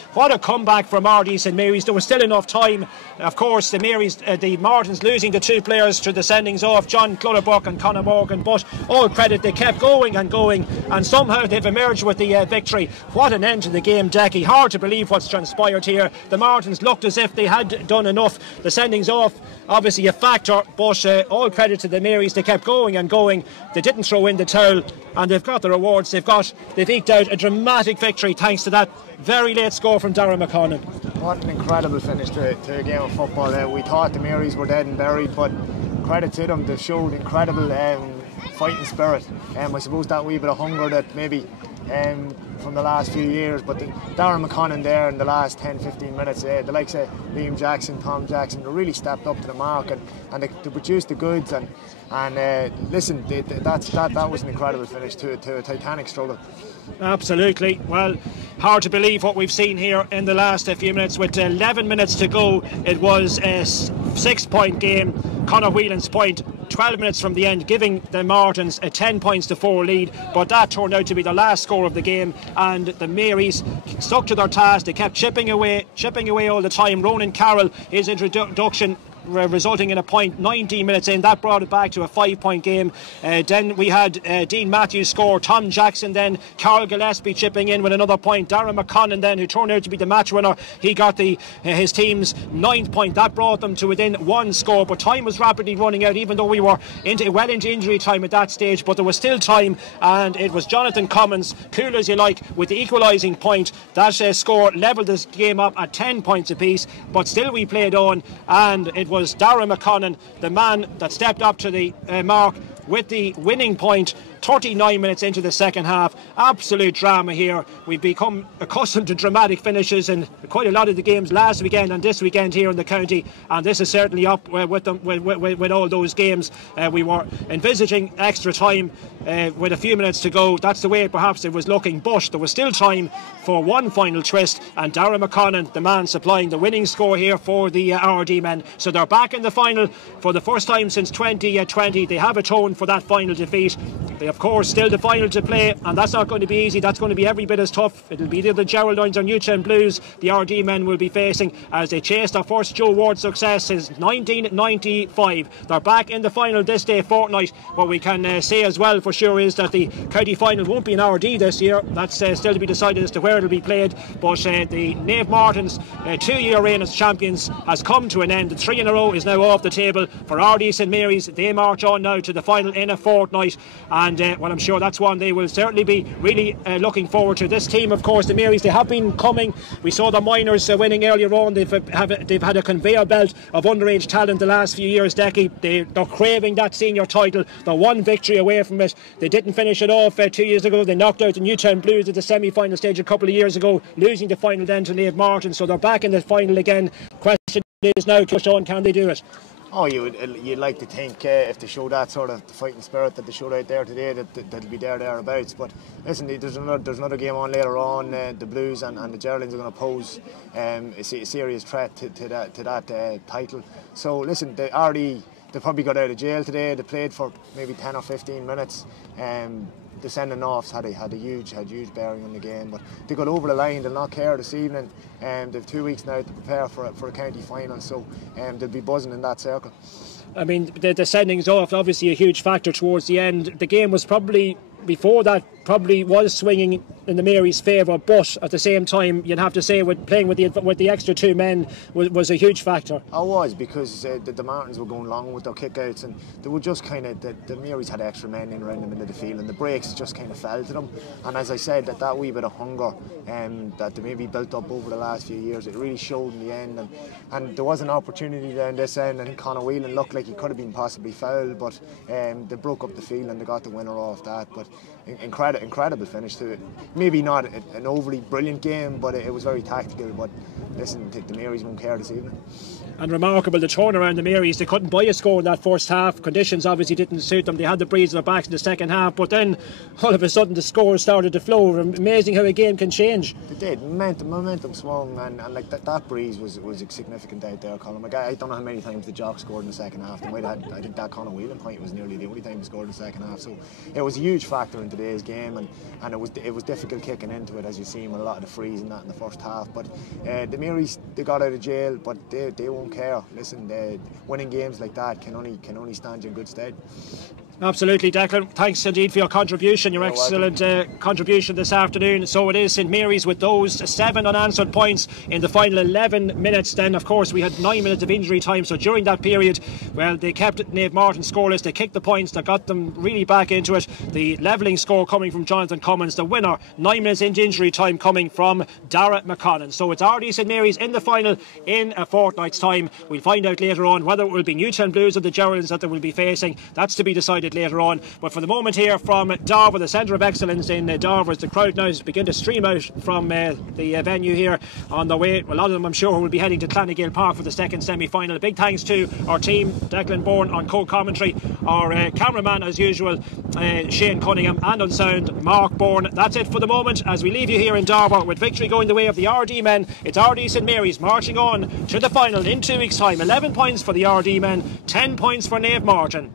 from RD St Mary's. There was still enough time. Of course, the Martins losing the two players to the sendings off, John Clutterbuck and Conor Morgan. But all credit, they kept going, and somehow they've emerged with the victory. What an end to the game, Decky. Hard to believe what's transpired here. The Martins looked as if they had done enough. The sendings off, obviously a factor, but all credit to the Marys. They kept going and going. They didn't throw in the towel, and they've got the rewards. They've eked out a dramatic victory thanks to that very late score from Darragh McConnell. What an incredible finish to a game of football. We thought the Marys were dead and buried, but credit to them, they've showed incredible fighting spirit. I suppose that wee bit of hunger that maybe from the last few years, but Darragh McConnell there in the last 10-15 minutes, the likes of Liam Jackson, Tom Jackson, they really stepped up to the mark, and they produced the goods, and listen, that was an incredible finish to a titanic struggle. Absolutely. Well, hard to believe what we've seen here in the last few minutes. With 11 minutes to go, it was a 6-point game. Conor Whelan's point 12 minutes from the end, giving the Martins a 10 points to 4 lead, but that turned out to be the last score of the game, and the Marys stuck to their task. They kept chipping away all the time. Ronan Carroll, his introduction resulting in a point 19 minutes in, that brought it back to a 5-point game. Then we had Dean Matthews score, Tom Jackson, then Carl Gillespie chipping in with another point. Darragh McConnell then, who turned out to be the match winner, he got his team's 9th point. That brought them to within 1 score, but time was rapidly running out, even though we were well into injury time at that stage, but there was still time, and it was Jonathan Cummins, cool as you like, with the equalising point. That score levelled this game up at 10 points apiece, but still we played on, and it was Darragh McConnell, the man that stepped up to the mark with the winning point 39 minutes into the second half. Absolute drama here. We've become accustomed to dramatic finishes in quite a lot of the games last weekend and this weekend here in the county, and this is certainly up with them, with all those games. We were envisaging extra time with a few minutes to go. That's the way perhaps it was looking, but there was still time for one final twist, and Darragh McConnon, the man supplying the winning score here for the RD men. So they're back in the final for the first time since 2020. They have atoned for that final defeat. They, of course, still the final to play, and that's not going to be easy. That's going to be every bit as tough. It'll be either the Geraldines or Newtown Blues the RD men will be facing as they chase their first Joe Ward success since 1995. They're back in the final this day fortnight. What we can say as well for sure is that the county final won't be in RD this year. That's still to be decided as to where it'll be played. But the Naomh Martin's 2-year reign as champions has come to an end. The 3 in a row is now off the table for RD St Mary's. They march on now to the final in a fortnight, and well, I'm sure that's one they will certainly be really looking forward to. This team, of course, the Marys, they have been coming. We saw the minors winning earlier on. They've had a conveyor belt of underage talent the last few years, Decky. They're craving that senior title. They're one victory away from it. They didn't finish it off 2 years ago. They knocked out the Newtown Blues at the semi-final stage a couple of years ago, losing the final then to Naomh Martin. So they're back in the final again. Question is now, Sean, can they do it? Oh, you'd like to think if they show that sort of fighting spirit that they showed out there today, that'll be thereabouts. But listen, there's another game on later on. The Blues and the Geraldines are going to pose a serious threat to that title. So listen, they probably got out of jail today. They played for maybe 10 or 15 minutes. The sending offs had huge bearing on the game, but they got over the line. They'll not care this evening. They've 2 weeks now to prepare for a county final, so they'll be buzzing in that circle. I mean, the sendings off obviously a huge factor towards the end. The game was probably before that was swinging in the Marys' favour, but at the same time you'd have to say playing with the extra 2 men was a huge factor. I was, because the Martins were going long with their kickouts, and they were just kind of the Marys had extra men in around the middle of the field, and the breaks just kind of fell to them. And as I said, that wee bit of hunger that they maybe built up over the last few years, it really showed in the end. And there was an opportunity down this end, and Conor Whelan looked like he could have been possibly fouled, but they broke up the field and they got the winner off that. But incredible finish to it. Maybe not an overly brilliant game, but it was very tactical. But listen, the Marys won't care this evening. And remarkable, the turnaround, the Marys, they couldn't buy a score in that first half. Conditions obviously didn't suit them. They had the breeze in their backs in the second half, but then all of a sudden the scores started to flow. Amazing how a game can change. It did. Momentum swung, and like that breeze was significant out there, Colin. Like, I don't know how many times the Jock scored in the second half. They might have had, I think that Conor Whelan point was nearly the only time he scored in the second half. So it was a huge factor in today's game, and it was difficult kicking into it, as you seen with a lot of the frees and that in the first half. But the Marys, they got out of jail, but they won't care. Listen, winning games like that can only stand you in good stead. Absolutely, Declan. Thanks indeed for your contribution, your excellent contribution this afternoon. So it is St Mary's with those 7 unanswered points in the final 11 minutes. Then, of course, we had 9 minutes of injury time. So during that period, well, they kept Naomh Martin scoreless. They kicked the points. They got them really back into it. The levelling score coming from Jonathan Cummins. The winner, 9 minutes into injury time, coming from Darragh McConnon. So it's RD St Mary's in the final in a fortnight's time. We'll find out later on whether it will be Newtown Blues or the Geraldines that they will be facing. That's to be decided later on. But for the moment here from Darver, the centre of excellence in Darver, as the crowd now begin to stream out from the venue here on the way. A lot of them, I'm sure, will be heading to Clannigill Park for the second semi-final. A big thanks to our team, Declan Bourne on co-commentary, our cameraman as usual, Shane Cunningham, and on sound, Mark Bourne. That's it for the moment as we leave you here in Darver with victory going the way of the RD men. It's RD St Mary's marching on to the final in 2 weeks' time. 11 points for the RD men, 10 points for Naomh Martin.